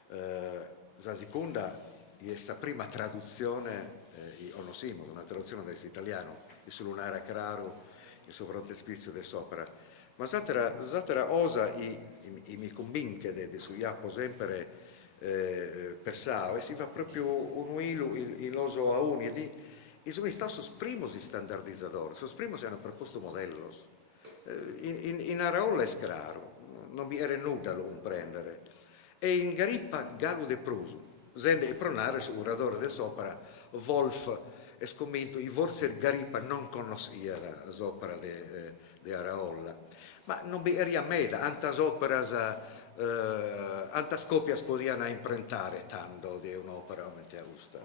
La seconda è la prima traduzione, Onosimo, una traduzione dall'italiano, il suo lunare Carraro, il suo frontespizio di sopra. Ma zatera osa mi convince di su Iapo sempre pensavo e si fa proprio un uilo in oso a uni lì e sono stati i primi standardizzatori, i primi hanno proposto modelli. In Araolla è scraro, non vi era nulla da prendere e in Garippa Gago de Prusu, zende e pronare su un radore de sopra Wolf è scommetto i forse Garippa non conosceva l'opera di Araolla. Ma non vi era meda, antas operas, antas copias podían imprentare tanto di un'opera mente augusta.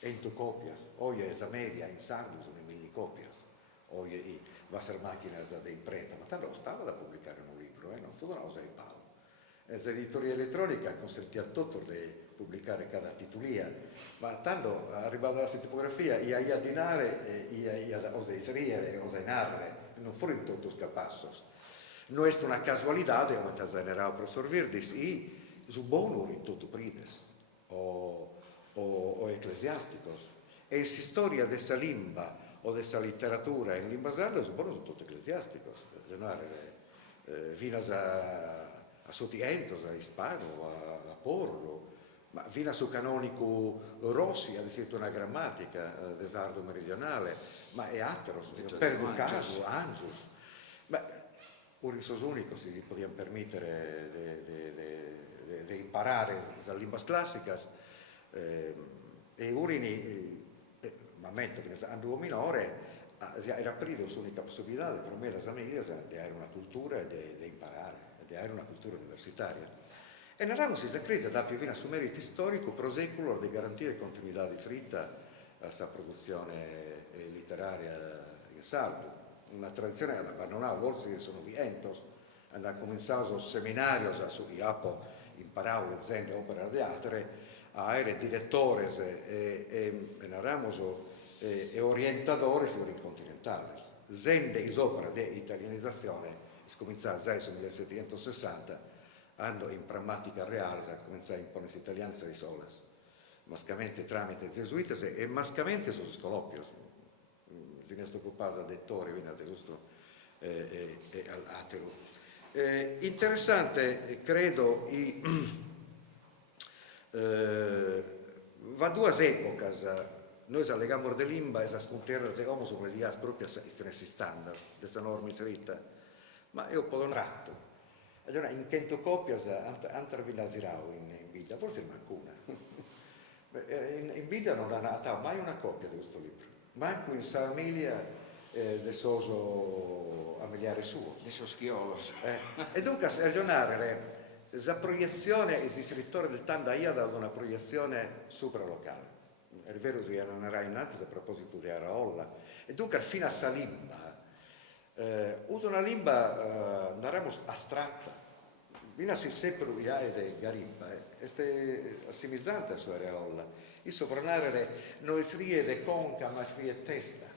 Ento copias, oggi è media in sardo sono 1000 copias, oggi va a essere macchine di imprenta, ma tanto stava da pubblicare un libro, non fu una cosa di palo. L'editoria elettronica consentiva a tutto di pubblicare cada titolia, ma tanto arrivato alla tipografia, ia dinare, ia osa inserire, osa inarre, non furono tutti scapassos. Non è una casualità, come ha generato il professor Virdis, e su buono in tutto prides, o ecclesiasticos. E si storia dessa lingua o dessa letteratura in lingua sarda, su buono sono tutti ecclesiasticos. Fino a Sotientos, a Hispano, a Porro, ma fino a su canonico Rossi, ad esempio una grammatica del sardo meridionale, ma è Ateros, Perducaso, Angius. Ma ora sono unico si potevano permettere di imparare la lingua classica e urini momento che andò minore era periodo l'unica possibilità per me la famiglia di avere una cultura e di imparare, di avere una cultura universitaria. E nell'anno si crisi da più fino su merito storico prosecolo di garantire continuità di scritta alla sua produzione letteraria in sardo. Una tradizione ad abbandonare, forse sono vientos, hanno cominciato seminari su Iapo, imparavo leggendo opere di teatro, a essere direttori e orientatori sui continentali. Zende is opera di italianizzazione, scominciata già nel 1760, hanno in pragmatica reale, cominciato a imporre italiani di solas, mascamente tramite gesuitas e mascamente su scolopios. Si ne sto occupando da dettore, viene da gusto e all'atero. Interessante, credo, va due epoche, noi allegamo de limba e ascoltiamo di uomo su quelli proprio stessi standard, questa norma scritta, ma io ho un ratto. Allora, in 100 coppie, anche a Villa Zirau, in vita, forse manca una. In vita non ha dato mai una copia di questo libro, manco in famiglia del suo familiare suo. Del suo schiolo. E dunque a ragionare la proiezione, il scrittore del Tandaia da una proiezione supralocale. È vero che non era innanzi a proposito di Araolla. E dunque fino a Salimba, una limba narramos astratta, fino si sempre di Garippa, è assimizzante su Araolla. Il sopranare non è de conca, ma è testa.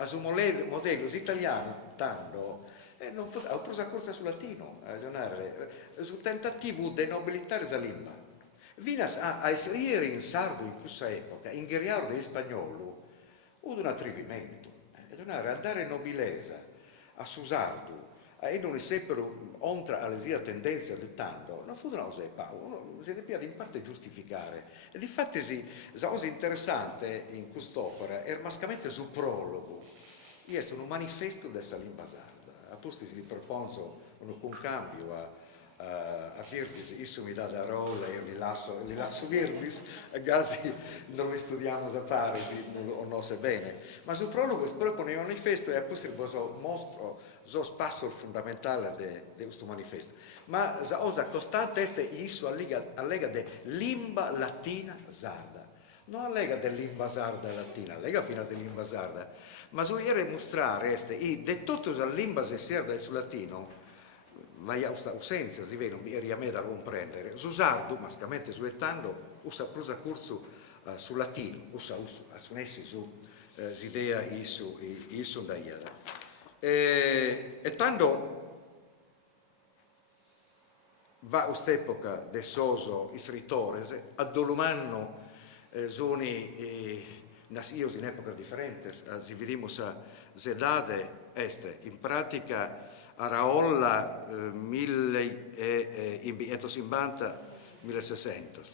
A su modello italiano, tanto, non ho preso corsa sul latino, a ragionare, sul tentativo di nobilitare la lingua. Vinas a essere in sardo in questa epoca, in guerriero del spagnolo, un attrivimento, a dare nobilezza a su sardo, e non è sempre oltre alle sia tendenze del tanto, non fu una cosa di Paolo, si deve in parte giustificare. E difatti la cosa interessante in quest'opera è mascamente sul prologo, è un manifesto della lingua sarda, a posti si propongo un cambio a Virdis, io mi dà da rolla e io li lascio Virdis, a casi non li studiamo a Parisi, non so bene, ma sul prologo si propone un manifesto e a posti mostro lo spazio fondamentale di questo manifesto. Ma la cosa costante è isso allega di limba latina sarda, non allega di limba sarda latina, allega fino a di limba sarda, ma so ieri mostrare di tutte le limba sarda sul latino, ma ausenza si vede, eri a me da comprendere. Su sardo, mascamente suettando, usa prosa corso sul latino, usa su essi su s'idea isso da iada. E tanto va quest'epoca de soso i sritores, addolumanno zoni nasios in epoca differenti, si vediamo zedade este, in pratica Araolla 1650-1600,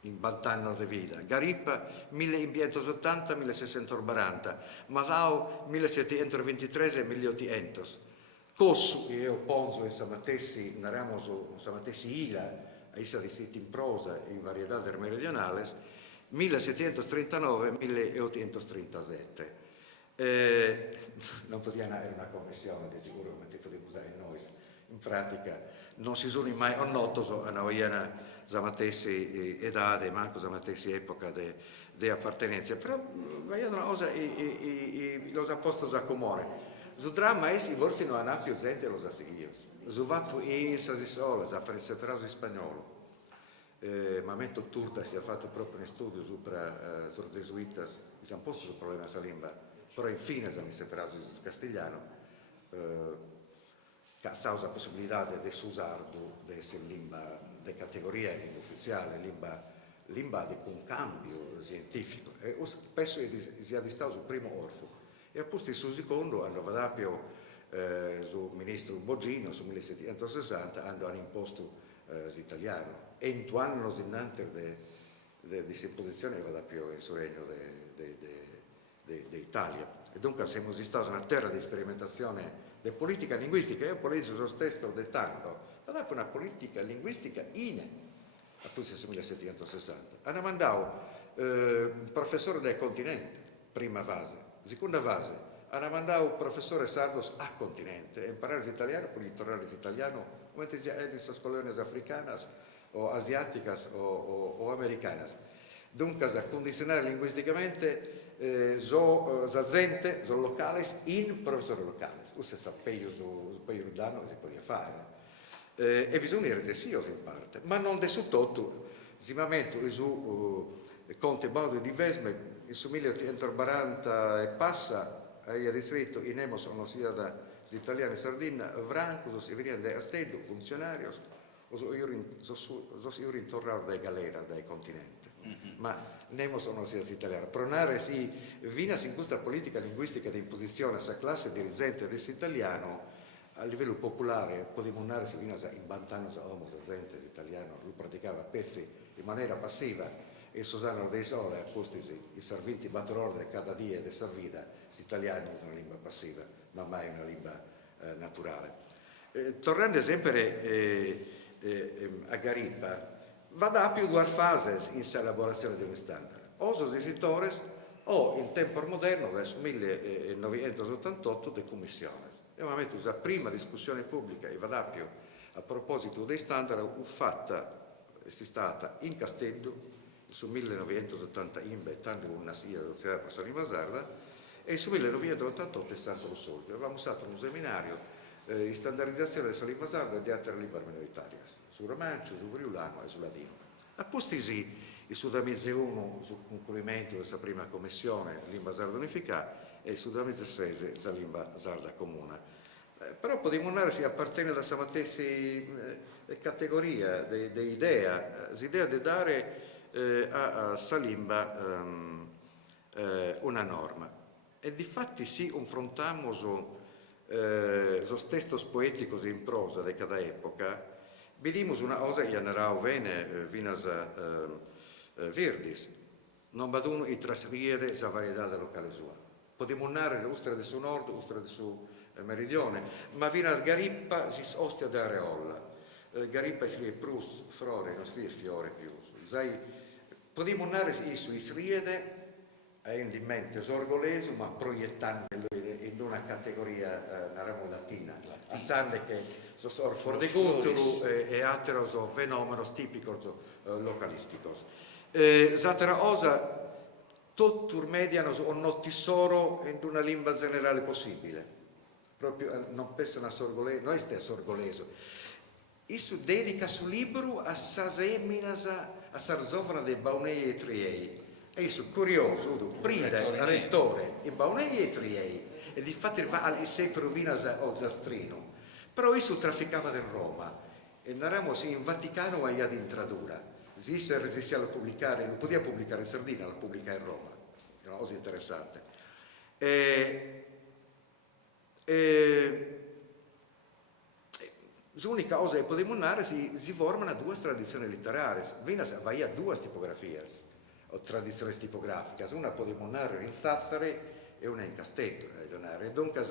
in 20 anni di vita, Garippa 1580-1640, Malau 1723-1800. Cossu, che io penso che samatessi, narramos samatessi Ila, a essa di siti in prosa in varietà meridionali, 1739-1837. Non poteva avere una connessione di sicuro come tipo di usare noi in pratica non si sono mai noto a noi zamatessi edade manco zamatessi epoca di appartenenza però vediamo una cosa los apostoli a comune su dramma essi forse non hanno più gente los asseguios su fatto in sasi sola za per in spagnolo Mamento Turta si è fatto proprio un studio sopra i gesuitas si hanno posto sul problema della lingua però infine sono separati in castigliano causa la possibilità di usarlo di essere lingua di categoria lingua ufficiale lingua di un cambio scientifico e spesso si è distato sul primo orfo e a posto sul secondo hanno vadato sul ministro Bogino sul 1760 hanno imposto l'italiano e in due anni innanzi di disposizione vada più in suo regno d'Italia e dunque siamo stati una terra di sperimentazione di politica linguistica io politico lo stesso dettando ma dopo una politica linguistica a questo 1760 hanno mandato un professore del continente prima fase seconda fase hanno mandato un professore sardos a continente imparare l'italiano poi tornare l'italiano come ti dice di colonias africanas o asiaticas o americanas dunque a condizionare linguisticamente la gente, i locali, in professori locali. Questo sapeva su danno che si poteva fare. E bisogna resessios in parte, ma non de su tutto. Simamente su Conte Baudo di Vesme, su 1840 e passa, ha descritto in emo sono sia da italiani Sardina, Vranco, si venivano da Astedo, funzionarios, o so in tornare dai galera, dai continenti. Ma nemo sono sia italiano. Pronare si vinas in questa politica linguistica di imposizione a questa classe dirigente dell'italiano a livello popolare, podemos andare si vinas in bantanos a homo gente italiano, lui praticava pezzi in maniera passiva e Susanna dei Sole a posti i servinti batterorde cada dia de sa vita, l'italiano è una lingua passiva, ma mai una lingua naturale. Tornando sempre a Garippa, va da più due fasi in elaborazione di un standard. Osos escritores o in tempo moderno, verso 1988, de commissione. È un momento la prima discussione pubblica e va da più a proposito dei standard è stata in Castello sul 1980 in tanto una sia società per Salim Basarda e sul 1988 è stato lo solito. Avevamo usato un seminario di standardizzazione di Salim Basarda di altre lingue minoritari, sul romancio, sul friulano e sul ladino. A posti sì, il Sudamese 1 sul concluimento di questa prima commissione, Limba Sarda Unificata, e il Sudamese 6, la Limba Sarda Comune. Però potremmo andare si appartiene da questa stessa categoria di idea, l'idea di dare a Salimba una norma. E difatti si confrontiamo sos textos poeticos in prosa di cada epoca, vediamo una cosa che andrà bene, vinas Virdis, non baduno i trasriede la varietà locale sua. Potremmo narrare l'ustra del suo nord, l'ustra del suo meridione, ma vina Garippa si ostia da Areola. Garippa scrive Prus, Frore, non scrive Fiore più. Potremmo narrare isso, isriede, in mente sorgoleso, ma proiettandolo in una categoria latina. Sanno che sono for de guturu e altri fenomeni tipici localisticos. Zatera osa tutto mediano o non tesoro in una lingua generale possibile. Proprio non penso a sorgoleso, non è sorgoleso. Isso dedica sul libro a Saseminas, a Sarzofana dei Baunei e Triei. E isso curioso, prima rettore in Baunei e Triei, e di fatto va al Liceo Provinas o Zastrino. Però isso trafficava in Roma, e andiamo in Vaticano e ad intradura. Si resisteva a pubblicare, lo poteva pubblicare in Sardegna, lo pubblica in Roma. È una cosa interessante. L'unica cosa che possiamo dire si formano due tradizioni letterarie, vai a due tipografie o tradizioni tipografiche, una possiamo narrare in Sassari e una in Castello. Dunque,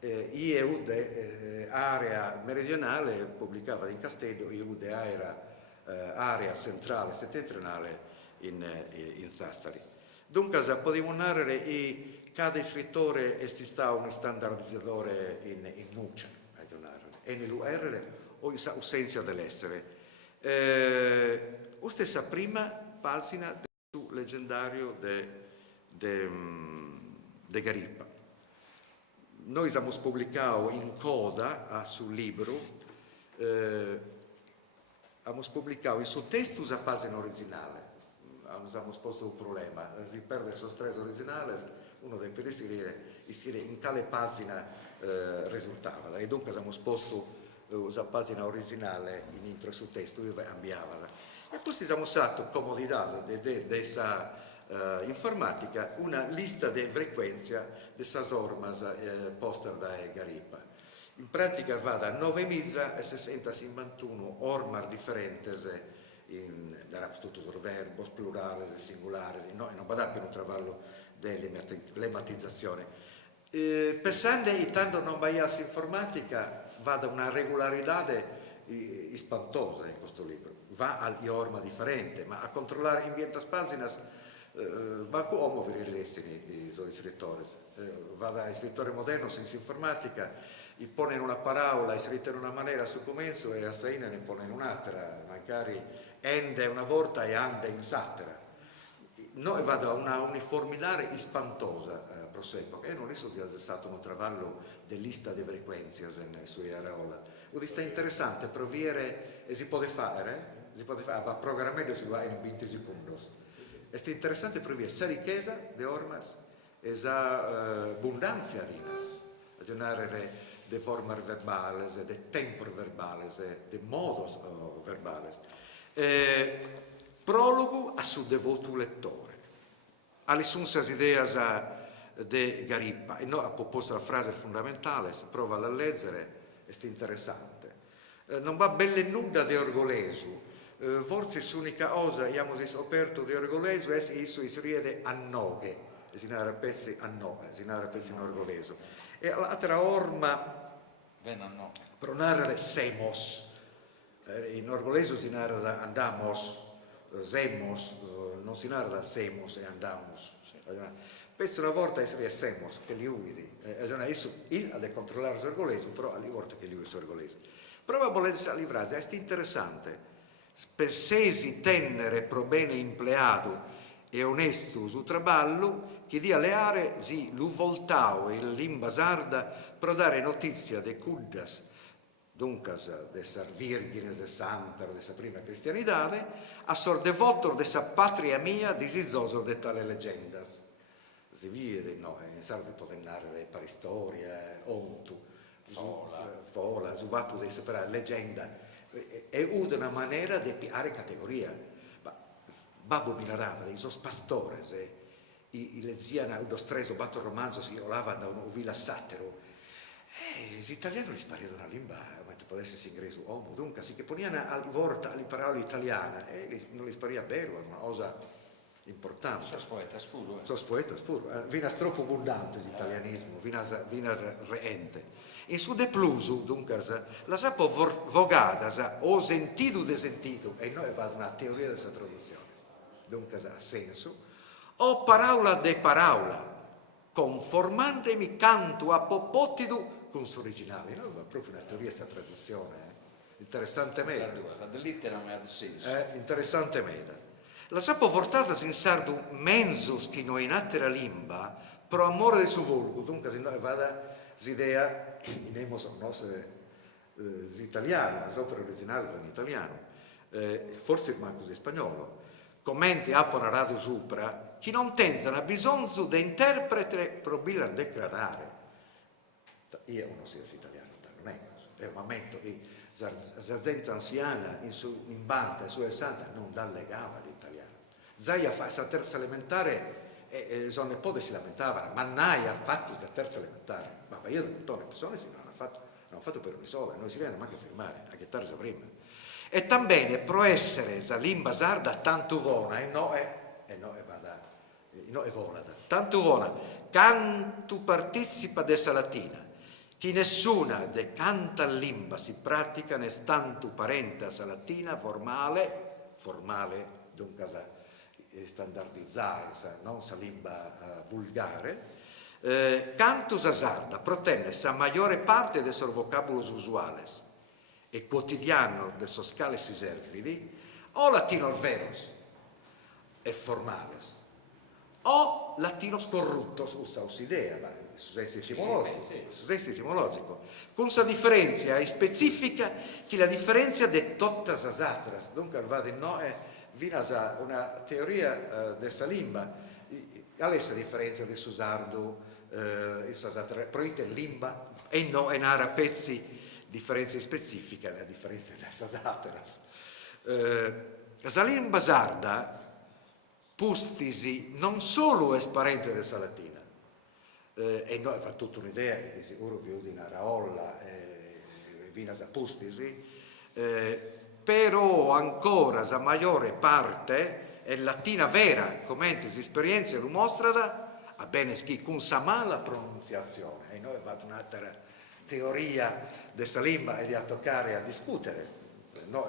IEUD area meridionale pubblicava in Castello, IEUD area centrale settentrionale in Sassari. Dunque, possiamo narrare che cada scrittore è stato un standardizzatore in nuce, e nell'UR o in assenza dell'essere. La stessa prima pagina del leggendario de Garippa. Noi abbiamo pubblicato in coda sul libro, abbiamo pubblicato il suo testo a pagina originale. Abbiamo posto un problema, si perde il sostreso originale, uno dei pedestre in quale pagina risultava, e dunque abbiamo posto la pagina originale in intro sul testo dove cambiava. E poi abbiamo usato comodità di questa informatica una lista di frequenza di queste ormas poste da Garippa. In pratica va da 9.651 ormar differenti da tutti i verbi, plurali e singolari, no, non va più un travallo di lemmatizzazione. Pensando che tanto non baiasse informatica, va da una regolarità spantosa in questo libro, va agli orma differenti, ma a controllare in 20 pagine manco uomo per i destini i suoi scrittori, va da scrittore moderno senza informatica, gli pone in una parola, è scritta in una maniera su comenzo e a Saina ne pone in un'altra, magari ende una volta e ande in satira. Noi vado a una uniformità spantosa per l'epoca, e non è stato un traballo di lista di frequenze sulle areola. Questo è interessante, per vedere, e si può fare, va programmato in 20 secondi. È interessante per vedere la ricchezza di ormas e l'abbondanza di vinas, di narrare de formas verbales, de tempos verbales, de modos verbales. Prologo a su devoto lettore. Alle sunse ideas de Garippa, e noi ha proposto la frase fondamentale, si prova a leggere, è interessante. Non va belle nuda di orgoleso, forse l'unica cosa che abbiamo scoperto di orgoleso è che isso si riede a noghe, si narra pezzi a noghe, si narra pezzi in orgoleso. E l'altra orma, pro narrare semos, in orgolese si narra andamos, semos, non si narra semos e andamos. Penso una volta essere semos, che li uvidi, il ha de controllare l'orgolese, però alle volte che li uvidi l'orgolese. Probabilmente a livrare, è interessante, per sesi tennere pro bene impleado e onesto su traballo, che dia le aree si lu voltao e limba sarda pro dare notizia de cuddas, duncas de sar virgines de santar de sa prima cristianidade, a sor devotor de sa patria mia disizosor de tale leggendas. Si vede, no, in sardo poter narrare paristoria, ontu, fola, zubato di separare, leggenda, è una maniera di piare categoria. Babbo mi narrava dei sos pastores, i leziana uno streso batto romanzo si olava da un villa satero, gli italiani li sparivano una lingua, mentre potesse si ingreso uomo, dunque si che ponivano alle volte alle parole italiane e non li spariva vero, una cosa importante. Sos poetas puro. Sos poetas puro. Vinas troppo abbondante l'italianismo, vinas reente. In su de plusu, dunque, la sapo vogada, o sentido de sentido, e noi abbiamo una teoria di questa traduzione, dunque ha senso, o paraula de paraula, conformandemi canto a popottidu con suo originale. Noi abbiamo proprio una teoria di questa traduzione, interessantemente. Dell'itteram ad senso. Interessantemente. La sapo portata in sardu menzus chi noi in attera limba pro amore del suo volgo, dunque se noi vada l'idea in emos nostre italiano, l'opera originale in italiano, forse manco in spagnolo, commenti appo narrato sopra, chi non tenzano bisogno di interprete pro bilar declarare. Io non sia italiano, non è un momento che la gente anziana in banda, su santa, non dà legame di italiano. Zai fa la terza elementare e sono nipote si lamentavano, ma Nai ha fatto la terza elementare. Ma io tutte le persone si non hanno fatto per un solo, noi si viene anche a firmare, a chitarra prima. E tambene pro essere la lingua sarda tanto buona, e no è volata, tanto buona, canto partecipa dessa latina, che nessuna de canta lingua si pratica ne tanto parente a latina formale, dunque standardizzata, non sa lingua vulgare, cantus a sarda protenne sa maggiore parte de sos vocabulos usuales e quotidiano de sos cales iservidi, o latinos veros e formales, o latinos corruptos, usaus idea, ma su senso etimologico, con sa differenza specifica che la differenza de tottas as atras, dunque vade no vinas a una teoria dessa lingua, alessa differenza del susardo, proite lingua, e no, e nara pezzi differenza specifica, la differenza dessas atras. La lingua sarda, pustisi, non solo è parente dessa latina, e noi fa tutta un'idea, di sicuro vi udi una raolla, vinas a pustisi, però ancora la maggiore parte è latina vera, come l'esperienza lo mostra, a bene che con sa mala pronunciazione, e noi abbiamo un'altra teoria della lingua e di a toccare a discutere, no?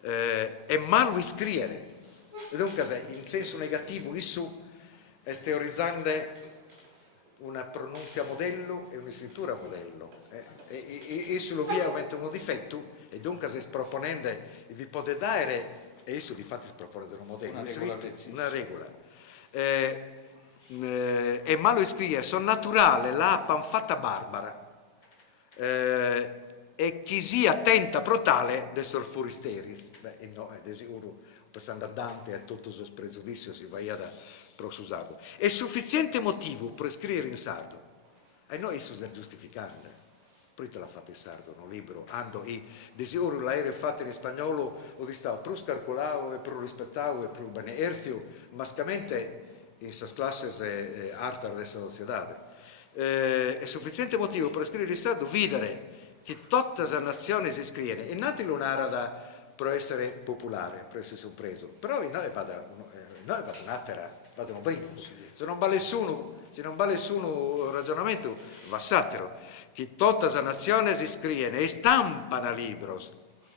È malo scrivere, dunque in senso negativo isso è teorizzando una pronuncia modello e una scrittura modello, e isso lo via aumenta uno difetto, e dunque si proponendo vi potete dare, e isso di fatto si propone un modello, una regola. È malo scrivere, sono naturale la panfatta barbara, e chi sia attenta pro tale de sor furisteris. Beh, no, è di sicuro, passando a Dante e a tutto il suo pregiudizio si va da prosusato. È sufficiente motivo per scrivere in sardo, e noi isso è giustificante. Poi te l'ha fatto in sardo, un libro, ando e desiderio l'aereo fatto in spagnolo, o di stato più scarcolato e più rispettato e più bene erzio, mascamente in queste classi arte della società. È sufficiente motivo per scrivere in sardo, vedere che tutte le nazioni si scrivono, e non lo narra per essere popolare, per essere sorpreso, però noi vado un'altra, vado un primo, se non vale nessuno ragionamento, va satiro. Che tutte le nazioni si scrivono e stampano libros,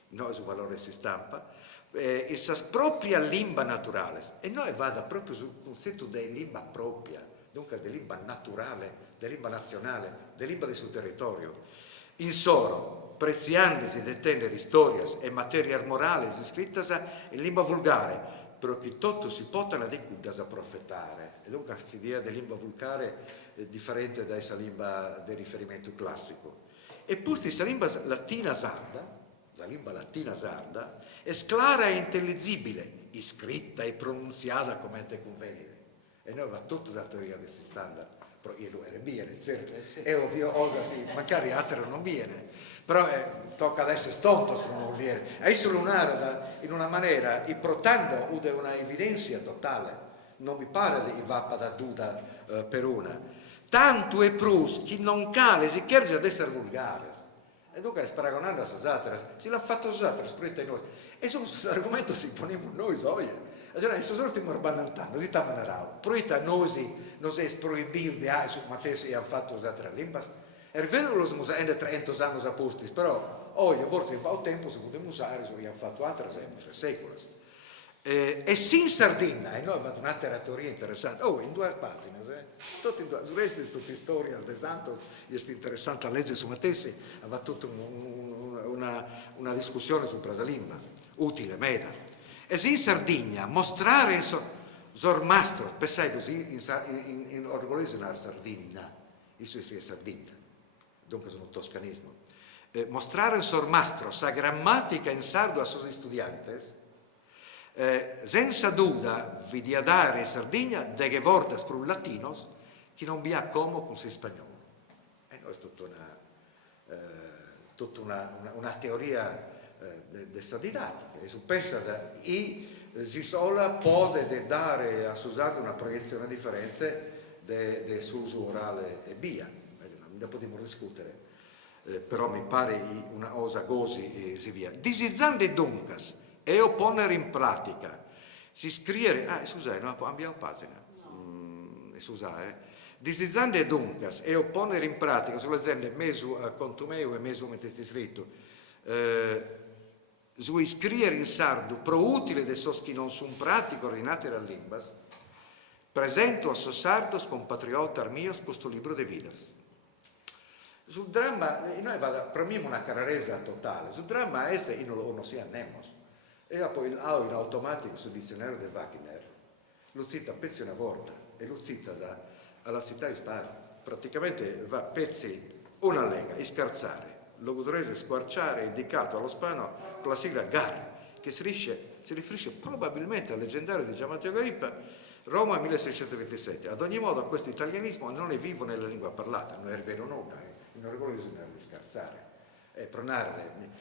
noi su valore si stampa, essa propria limba naturale, e noi vada proprio sul concetto di limba propria, dunque di limba naturale, di limba nazionale, di limba del suo territorio. In soro, preziandosi di tenere storias e materie morali scritte in lingua vulgare, però che tutto si potano di cudas a profetare. E dunque si dia di lingua vulgare differente da essa lingua di riferimento classico. E poi questa lingua latina sarda, la lingua latina sarda, è clara e intelligibile, iscritta e pronunziata come te convenire. E noi va tutta la teoria di questi standard, però io lo viene, certo, è ovvio, cosa sì, magari altro non viene, però tocca ad essere stonto per non viene. E solo in una maniera, portando una evidenza totale, non mi pare di va da duda per una. Tanto è prus che non cale si chiede ad essere vulgare. E dunque sparagonando a Sosatra, si l'ha fatto Sosatra, spretta in noi. E su questo argomento si poneva noi, soia. Allora, in sorte morbanantano, si tamanarao. Proita nosi, nos es proibir di su Matteo e ha fatto Sosatra limbas. È vero che lo siamo usando 30 anni a postis, però oggi forse in poco tempo si poteva usare, si abbiamo fatto altre sempre, secoli. E sin Sardegna, e noi abbiamo un'altra teoria interessante, in 2 pagine, tutto in 2, il resto è tutta storia, al desanto, è interessante a leggere su Matessi, aveva tutta una discussione su Prasalimba, utile, meda. E sin Sardegna, mostrare il sormastro, pensai così, in orgoglioso nella Sardegna, il suo è Sardegna, dunque sono toscanismo, mostrare il sormastro, sa grammatica in sardo a suoi studenti, senza duda vi dia dare in Sardegna delle vortas per un latinos che non vi ha come con sei spagnolo. E noi è tutta una teoria della didattica, e su questa si sola può dare a Susanna una proiezione differente del suo uso orale e via. Ne potremmo discutere, però mi pare una cosa così e si via. Disizzando duncas e opponere in pratica, si scrivere, scusate, no, abbiamo pagina, scusate, disizzando duncas e opponere in pratica sulle aziende mesu contumeo e mesu mettete scritto, su iscrivere in sardo pro utile de sos chi non sun pratico ordinate al limbas, presento a sos sardos compatriota armios questo libro de vidas. Sul dramma, noi promiamo una carraresa totale, sul dramma este e non si annemos. E poi in automatico sul dizionario del Wagner lo cita pezzi una volta e lo cita alla città di Spagna. Praticamente va pezzi una lega, scherzare, lo gudrese squarciare indicato allo spano con la sigla GAR, che si riferisce probabilmente al leggendario di Giammatteo Garippa, Roma 1627. Ad ogni modo questo italianismo non è vivo nella lingua parlata, non è vero nulla, in regole bisogna di scherzare. Pronare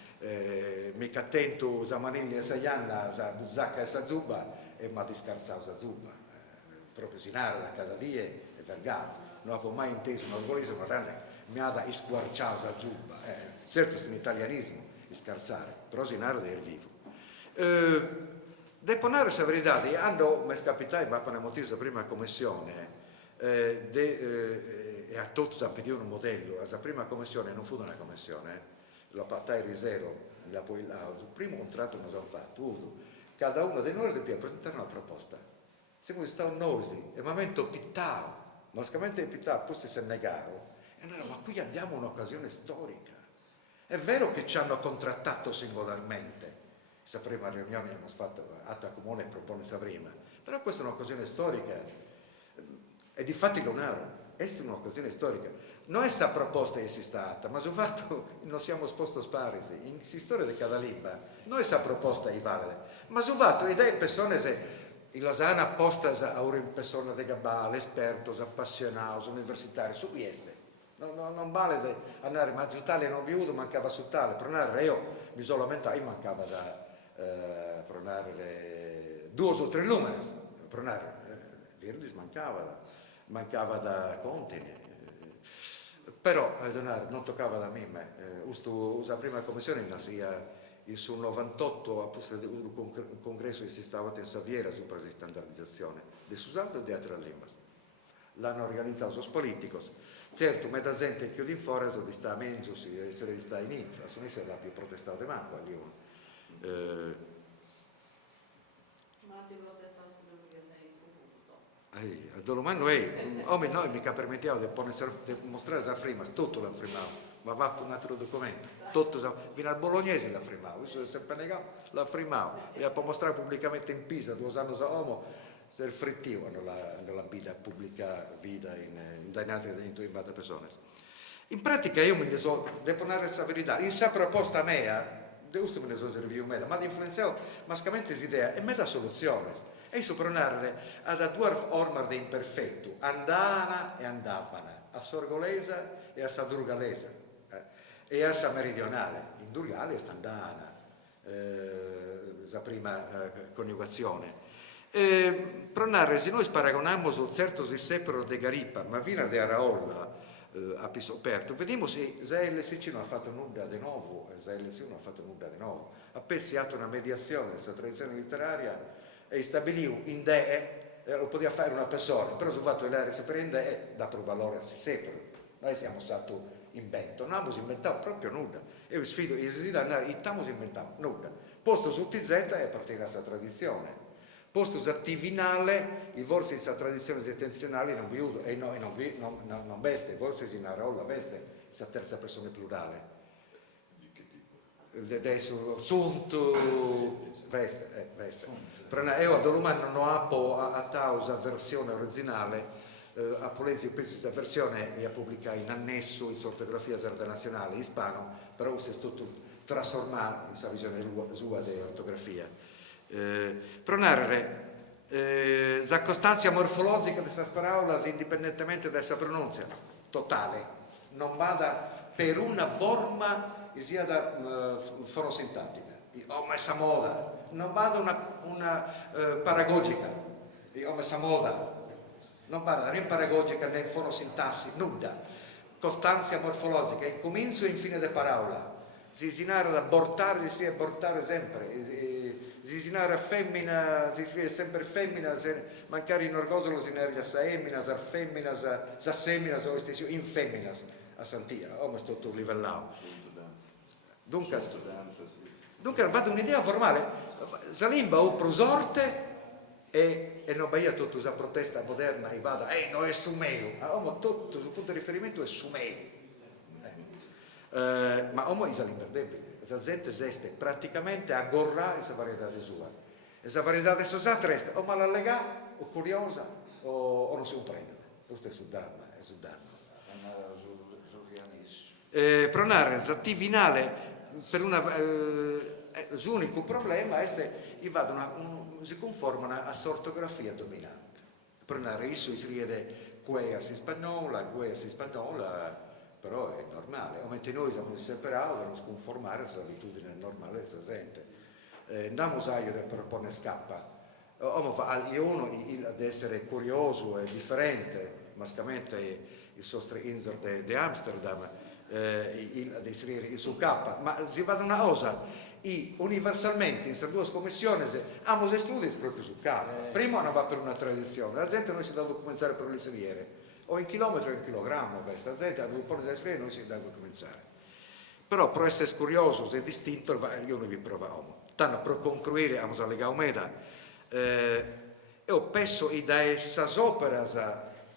mica attento Zamanelli e Sayanna, sa Buzzacca e sa Zuba, e ma di scherzare sa Zuba, proprio si narra da cada dia e vergato, non avevo mai inteso un orgoglioso, ma mi ha da isquarciare sa Zuba, certo è un italianismo, di scherzare, però si narra di vivo. Deponare sa verità, quando mi è capitato, ma per una motivo della prima commissione, e a tutti hanno pedito un modello, la prima commissione non fu una commissione, la pattai risero, la poi là, il primo contratto non abbiamo fatto, cada uno di noi deve presentare una proposta. Siamo stati nosi, e momento pittao, basicamente pittao, poi si è negato, e noi, ma qui abbiamo un'occasione storica. È vero che ci hanno contrattato singolarmente, questa prima riunione abbiamo fatto atto comune e propone questa prima, però questa è un'occasione storica, e di fatti lo narro. Questa è un'occasione storica. Non è sta proposta che si stata, ma sul fatto non siamo sposti sparisi. In storia di cada lingua, non è sta proposta che vale, ma sul fatto che le persone, in Lausana, apposta a una persona di Gabà, esperti, appassionati, universitari, su questo. Non vale andare, ma su tale non viuto, mancava su tale. Pronare, io mi sono lamentato, io mancava da pronare 2 o 3 lumines, pronare, Virdis mancava da Contini, però non toccava da me, la prima commissione sia sul 98 a un congresso che si stava in Saviera su presa di standardizzazione di Susanto e di altre lingue. L'hanno organizzato sos politicos, certo, ma da gente chiude in fuori, sono di sta a Menzo, si sta in intro, sono essere da più protestato di manco a Lione. Dolomanno è, noi mica permettiamo di mostrare la frima, tutto l'hanno frimato, ma va un altro documento, tutto, fino al bolognese l'ha frimato, io sono sempre negato, l'ha frimato, e può mostrare pubblicamente in Pisa, 2 anni a uomo, se il frittivo nella vita pubblica, vita in danate dentro in altre persone. In pratica io mi devo narrare questa verità, in sa proposta mea, giusto me ne sono servito me, ma di influenzare mascamente l'idea e me la soluzione. E sopranare ad due ormar di imperfetto, andana e andavana, a sorgolesa e a sadrugalesa, e a sa meridionale, in durgale e standana, la prima coniugazione. Pronare, se noi paragonamos un certo si separo de Garipa, ma vina de Araolla, a piso aperto, vediamo se LSC non ha fatto nulla di nuovo, e LSC non ha fatto nulla di nuovo. Ha pensato una mediazione della tradizione letteraria e stabilivo in DE, lo poteva fare una persona, però sul fatto che l'area si prende è da per valore a si separo. Noi siamo stati invento, non abbiamo inventato proprio nulla. Io sfido i residenti, non abbiamo inventato nulla. Posto su TZ è partita questa tradizione. Posto su Tivinale, i vorsi di questa tradizione settentrionale non viudo, e non veste, forse in Arolla veste, questa terza persona plurale. Adesso, Sunto, veste. Io a Dolomano non ho a tausa versione originale, a Polezio penso questa versione è pubblicata in annesso in ortografia sarda nazionale ispano, però si è tutto trasformato in questa visione sua di ortografia. Per narrare la costanza morfologica di questa parola indipendentemente da questa pronuncia totale, non vada per una forma sia da forosintattica. Ho messa moda, non vada una paragogica, ho messa moda, non vada né paragogica né fonosintassi, nulla. Costanza morfologica, incomincio e infine de parola. Si sinara da portare, si portare sempre. Si sinara femmina, si scrive sempre femmina, se mancare in orgosolo si nervia sa emmina, sa femmina, sa semina, sa estesio, in femmina, a santia, ma è tutto livellato. Dunque avete un'idea formale, Zalimba o prosorte e non vai a tutta questa protesta moderna e vada, no è sumeo, tutto sul punto di riferimento è sumeo, ma è Zalimba debole, la gente esiste praticamente a gorrare questa varietà di sua, questa varietà di sua resta o malallegata o curiosa o non si comprende, questo è sul dramma, è sul danno. Pronare, la Tivinale per l'unico problema è che si conformano a ortografia dominante. Pronare isso si riede queas in spagnola, però è normale. Mentre noi siamo separato, dobbiamo conformare alla abitudine normale della gente. Andiamo a io per pone scappa. Uno ad essere curioso e differente, mascamente il sostre insert di Amsterdam, ad inserire il suo K, ma si va da una cosa, universalmente in queste due commissioni abbiamo escluso proprio su K. Prima non va per una tradizione, la gente non si deve cominciare per le seriere, o in chilometro o in chilogrammo, la gente non può essere non si deve cominciare. Però per essere curioso e distinto, io non vi proviamo. Tanto per concludere, abbiamo allegado meda, io penso che da essas operas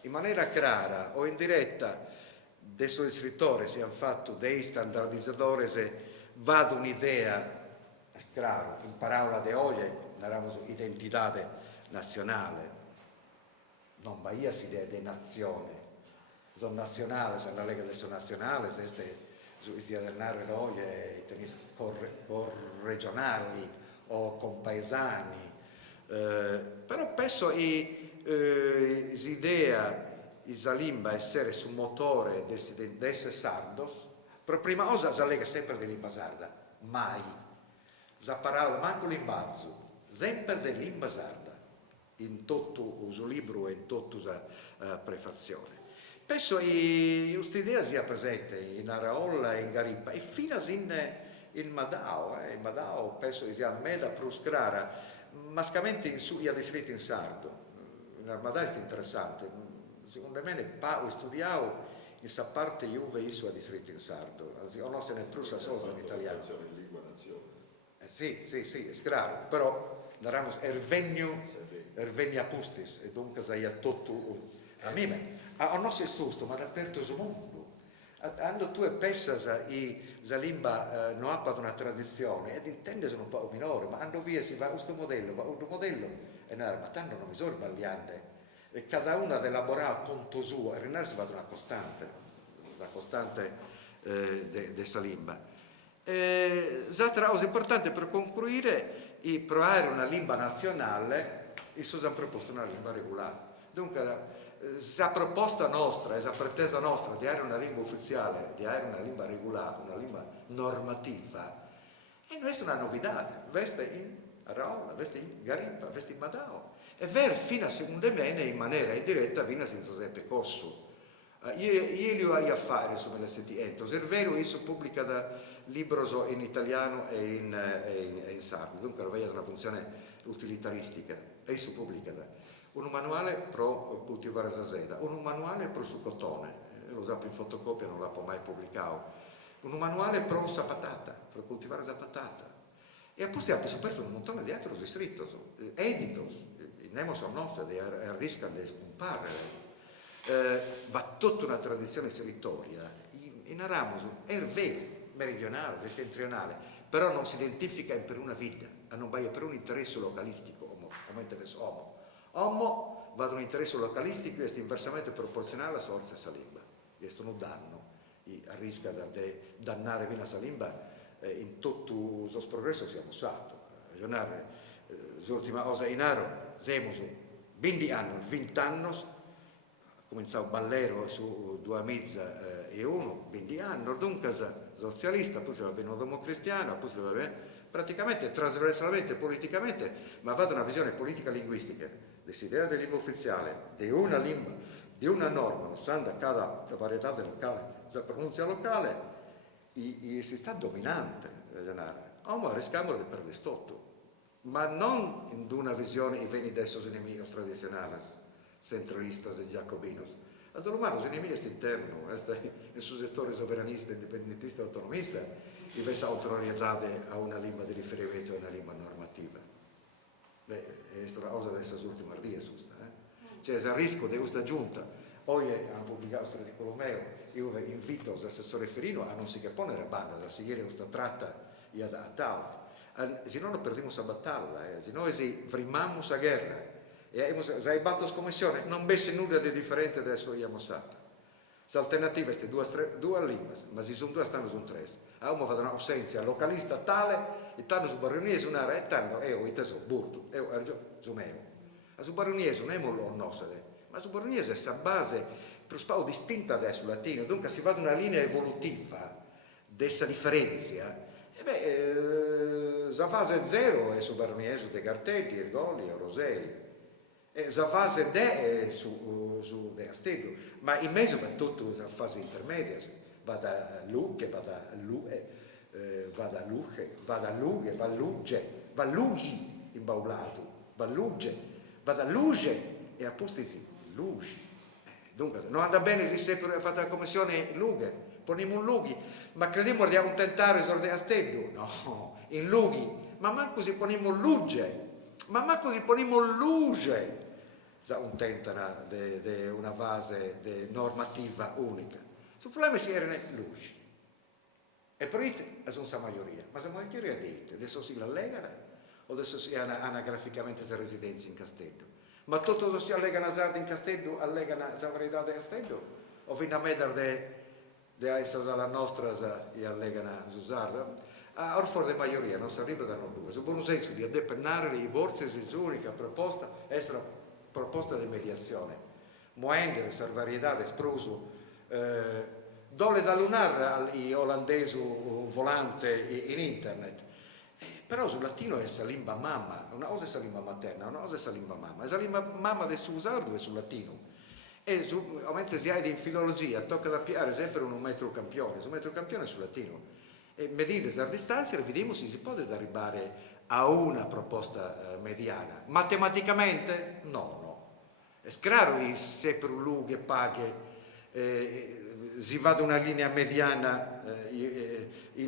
in maniera chiara o indiretta adesso gli scrittori si hanno fatto dei standardizzatori se vado un'idea chiaro, in parola de oggi narramos identità nazionale non bahia si idea di nazione sono nazionale, sono la lega adesso nazionale se si del narre oggi i tenis corregionali o compaesani però penso l'idea Zalimba essere su motore di essere sardos, per prima cosa la lega sempre di limba sarda, mai. La parola manco l'imbazzo, sempre di limba sarda, in tutto uso libro e in tutta la prefazione. Penso che questa idea sia presente in Araolla e in Garipa, e fino in Madao, in Madao penso che sia meda proscrara, mascamente gli ha descritto in sardo. In Madao è interessante. Secondo me ho studiato in questa parte Juve isso a descritto in sardo, o no se ne è più sa in italiano. sì, è chiaro, però narramos ervenia pustis, e dunque sei a tutto, a me, a non sei susto, ma dapperto sul mondo. Quando tu pensas la lingua non ha una tradizione, ed intendes un po' minore, ma quando via si va a questo modello, e ma tanto non mi sono sbagliante, e cada una elaborare conto suo, e renare si va una costante di questa lingua. L'altra cosa importante per concludere è provare una lingua nazionale, e si hanno proposto una lingua regolare. Dunque, la proposta nostra, la pretesa nostra di avere una lingua ufficiale, di avere una lingua regolare, una lingua normativa, e non è una novità, veste in Raola, veste in Garipa, veste in Madao, e ver fino a secondo me in maniera indiretta viene senza sempre cosso. Io ho a fare su me sentiento, è vero, io pubblica da libros in italiano e in sardo, dunque lo vedo una funzione utilitaristica, e su pubblica da un manuale pro coltivare la seda, un manuale pro su cotone, lo usato in fotocopia, non l'ho mai pubblicato, un manuale pro sa patata, pro coltivare la patata, e apposta abbiamo aperto un montone di altri iscritti, editos, nemo sono nostri, rischiano di scomparire. Va tutta una tradizione territoria in Aramus è vero, meridionale, settentrionale, però non si identifica per una vita, non va per un interesse localistico, come interesse Homo va ad un interesse localistico e è inversamente proporzionale alla sorza della lingua. Questo non danno, rischia di dannare vina la lingua in tutto il progresso siamo usati. L'ultima cosa in aro, siamo 20 anni, 20 anni, cominciato Ballero su 2001, 20 anni, dunque socialista, poi va bene un democristiano, poi va bene praticamente trasversalmente, politicamente, ma va da una visione politica linguistica, dell'idea della lingua ufficiale, di una lingua, di una norma, usando cada varietà locale, la pronuncia locale, e si sta dominante, ma rischiamo di perdere tutto, ma non in una visione i veni de esos enemigos tradicionales, centralistas e giacobinos. Ad ormai los enemigos interno, in sul settore sovranista, indipendentista e autonomista, e questa autorità a una lingua di riferimento e una lingua normativa. Beh, è una cosa di queste ultime giorni, Cioè, il rischio di questa giunta, oggi hanno pubblicato questo articolo mio, io invito l'assessore Ferino a non si capone la banda, a seguire questa tratta a tal. Se no non perdiamo la battaglia, se no frimiamo la guerra. E se hai batto la commissione, non vesse nulla di differente da adesso abbiamo fatto. L'alternativa è due lingue, ma se sono due stanno su tre. Abbiamo fatto un'ausenza localista tale, e tanto su baroniese un'area, e tanto io inteso burdo, io su meo. Su baroniese non è molto nostro, ma su baroniese è la base, per spao distinta adesso latino, dunque si va ad una linea evolutiva dessa differenza. La fase 0 è su baroniese de Cartelli, Ergoli e Rosei. La fase D è su De Astedo, ma in mezzo va tutta la fase intermedia, va da Lucche, va da Lughi imbaulato, va da Luge e apostisi Lugi. Dunque, non andrà bene se si è fatta la commissione Lughe, poniamo un Lughi, ma crediamo di tentare su De Astedo? No, in Lughi, ma manco se poniamo Luge. Ma manco si poniamo luce un tentano di una base normativa unica. Il problema si erano luci. E per ite è una maggioria. Ma la maggioria dite, adesso si allegano o adesso si anagraficamente la residenza in Castello? Ma tutto si allegano a Sardi in Castello, allegano la varietà di Castello? O fino a mettere di essere la nostra e allegano a Sardi? A orfo di maggioria non si arriva da non due, su buon senso di addepennare i vorsi unica proposta, essere una proposta di mediazione. Moende, questa varietà di spruso, dole da lunare agli olandesi volante in internet. Però sul latino è la lingua mamma, una cosa è la lingua materna, una cosa è la lingua mamma. La lingua mamma del suo sardo è sul latino. E ovviamente si ha in filologia, tocca da piare sempre un metro campione è sul latino. E medire la distanza e vediamo se si può arrivare a una proposta mediana. Matematicamente? No. È chiaro che se per un lungo e paghe si va da una linea mediana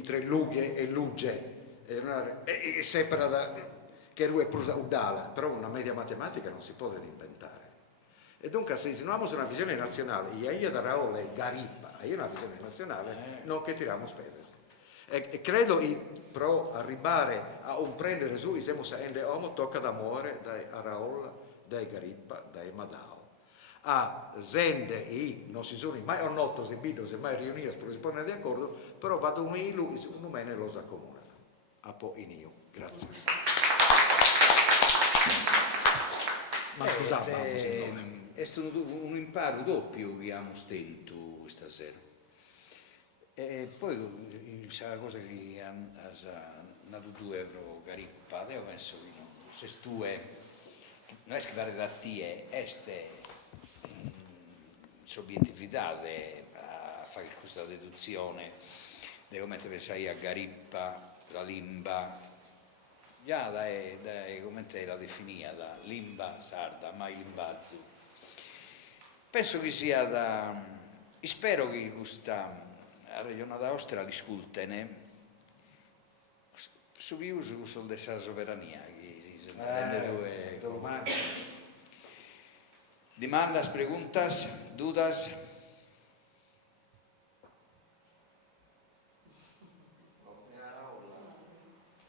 tra lughe e luge e separa da che lui è prusa udala, però una media matematica non si può inventare. E dunque se noi abbiamo una visione nazionale, io da Raola e Garippa, io una visione nazionale, non che tiriamo spese. E credo che però arrivare a un prendere su, siamo saendo uomo, tocca da muore dai Raola, dai Garippa, dai Madao. A Zende e non si sono mai noto se bido, se mai riuniti per si porre d'accordo, però vado un ilu, un umene lo accomuna. A po' in io. Grazie. Ma cosa è stato un imparo doppio che abbiamo stento stasera. E poi la cosa che hanno dato 2 euro Garippa, io penso che no, se tu non è che fare da te, è obiettività a fare questa deduzione di come pensai a Garippa, la limba, già come te la definia, da limba sarda, mai limbazzu. Penso che sia spero che questa regione d'Austria li ascoltene su uso sul della sovrania Demandas, preguntas, dudas?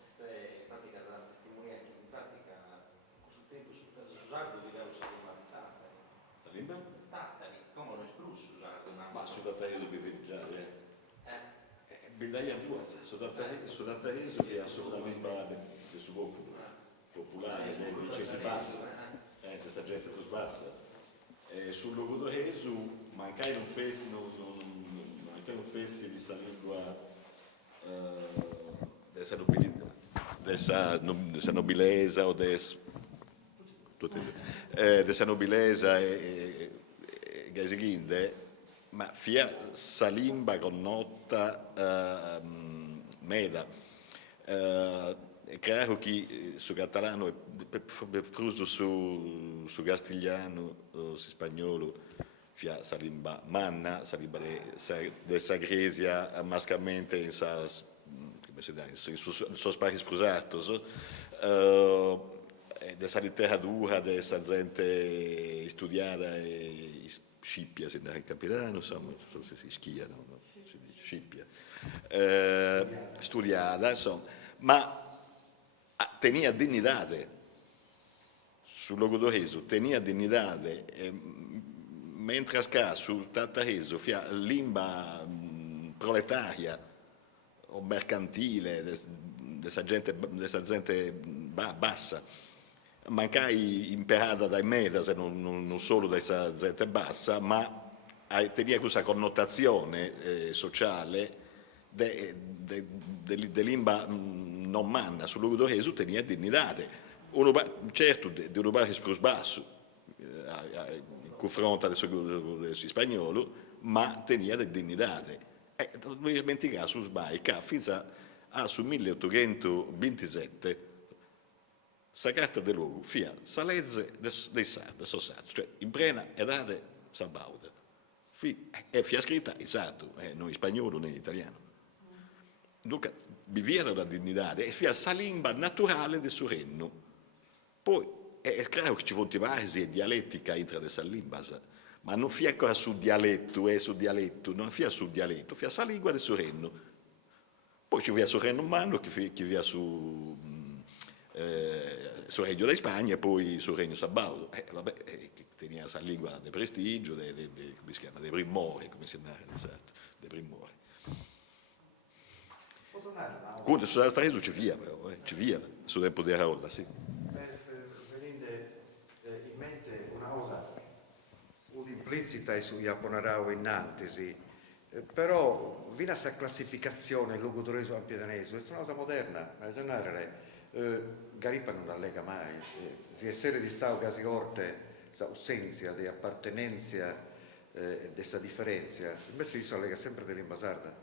Questa è in pratica la testimonia che in pratica sul tempo sul sardo di dare una tatta. Salimba? Tattali, come non esprusso sardo una. Ma su Dattareso beveggiare. Bedaia due, su Dattareso che ha assolutamente del suo popolare, dei ceti bassi, della gente più bassa. Sul Logodoreso mancai non fessi di sta lingua dessa nobilesa o dessa nobilesa e Gaesighinde, ma fia sa lingua connota meda. È chiaro che su catalano è più su castigliano, su spagnolo, fia salimba manna, salimba dessa gresia mascalmente in sos paesi sprusatos, dessa letteratura, dessa gente studiata e scippia, se il capitano, insomma, si schia, no? Si dice scippia, studiata, insomma, ma tenia dignidade sul Logodoreso, tenia dignidade, mentre su Tattareso fia limba proletaria o mercantile dessa gente bassa, mancai imperata dai medas, non solo dessa gente bassa, ma tenia questa connotazione sociale de limba non manna. Sul Logodoreso tenia dignidade. Certo, di un basso più basso, in confronto del spagnolo, ma tenia di dignidade. Non mi dimenticare su sbaica, fino a su 1827, sa carta del luogo, fia salezze dei sardi, cioè in plena edade sabauda. E fia scritta in sardo, non in spagnolo né in italiano. Dunque, vivia la dignità e fia sa lingua naturale del suo regno. Poi è chiaro che ci sono diversi dialettica intra le limbas, ma non fia ancora sul dialetto, non fia sul dialetto, fia sa lingua del suo regno. Poi ci via sul regno umano, che via sul regno di Spagna, poi sul regno sabaudo. Tenia sa lingua di prestigio, come si chiama, dei primori, come si chiama, dei primori. Quando sulla strada ci via, però, ci via sul tempo di Raola, sì. Venite in mente una cosa implicita su Iaponarao in Nantesi, però vina questa classificazione Logodoreso Ampiedaneso, è una cosa moderna, ma in generale Garippa non la lega mai, si è serie di stau quasi orte, questa assenza di appartenenza e questa differenza, invece si lega sempre dell'invasarda.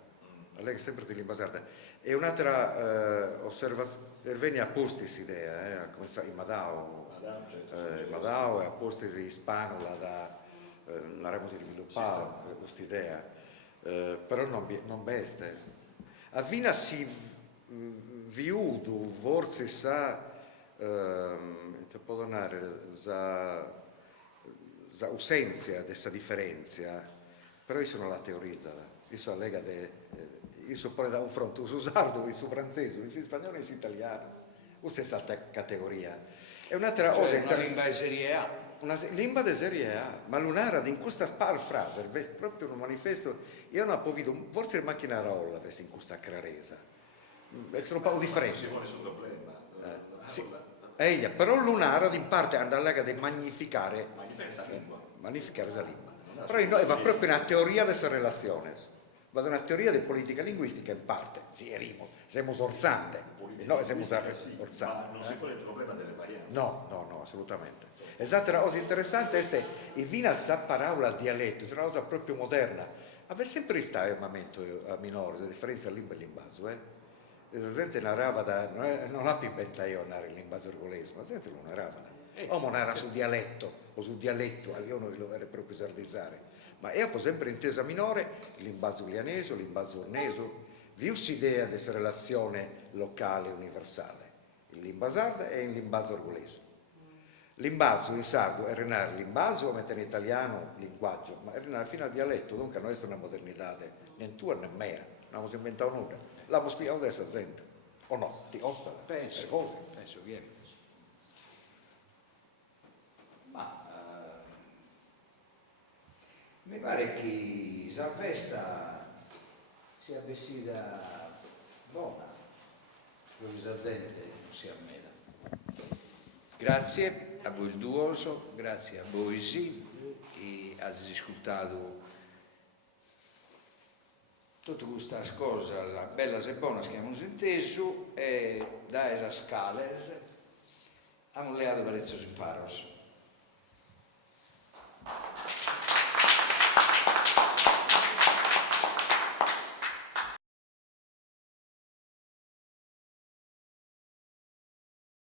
Lei è sempre dell'invasarda. E un'altra osservazione, venne a posti questa idea, a cominciare in Madao, Madao e a posti ispano l'avremmo sviluppato questa idea, però non beste. A Vina si viudo, forse sa, te può donare, za ausenzia questa differenza, però io sono la teorizzata, io sono lega io so poi da un fronte, su sardo, su francese, su spagnolo e su italiano, questa è stata categoria. È un'altra cosa una lingua di serie A. Una lingua di serie A, ma l'un'ara in questa frase, proprio un manifesto, io non ho visto, forse il macchina rolla in questa craresa, è troppo differente. Non si pone sul problema. Sì. Però l'un'ara in parte andava a magnificare questa lingua. Però noi va proprio una teoria delle relazioni, va una teoria di politica linguistica in parte, sì, siamo orzante, noi siamo orzante. Ma non si pone il problema delle varianti. No, assolutamente. Esatto, la cosa interessante è che viene a parola al dialetto, è una cosa proprio moderna. Aveva sempre stato un momento minore, la differenza tra lingua e linguaggio, La gente narrava non l'ha più inventato io narrare il linguaggio orgolese, ma la gente lo narrava. O narra su dialetto, o su dialetto, io non lo era proprio sardizzare. Ma io ho sempre intesa minore il linguaggio lianese, il linguaggio ornese, vi si idea di questa relazione locale universale, il linguaggio sardo e il linguaggio orgolese. L'inbazzo in sardo è renare l'inbazzo come in italiano linguaggio, ma è renare fino al dialetto, dunque non è una modernità, né tua né mia, non abbiamo inventato nulla, l'abbiamo spiegato da questa gente, o no? Ti ostala? Penso che è. Ma mi pare che la festa sia vestita buona, perché la gente non si ammeda. Grazie a voi il duoso, grazie a voi sì, e avete ascoltato tutte queste cose belle e buone che abbiamo inteso e da questa scala abbiamo leato parecchio imparos.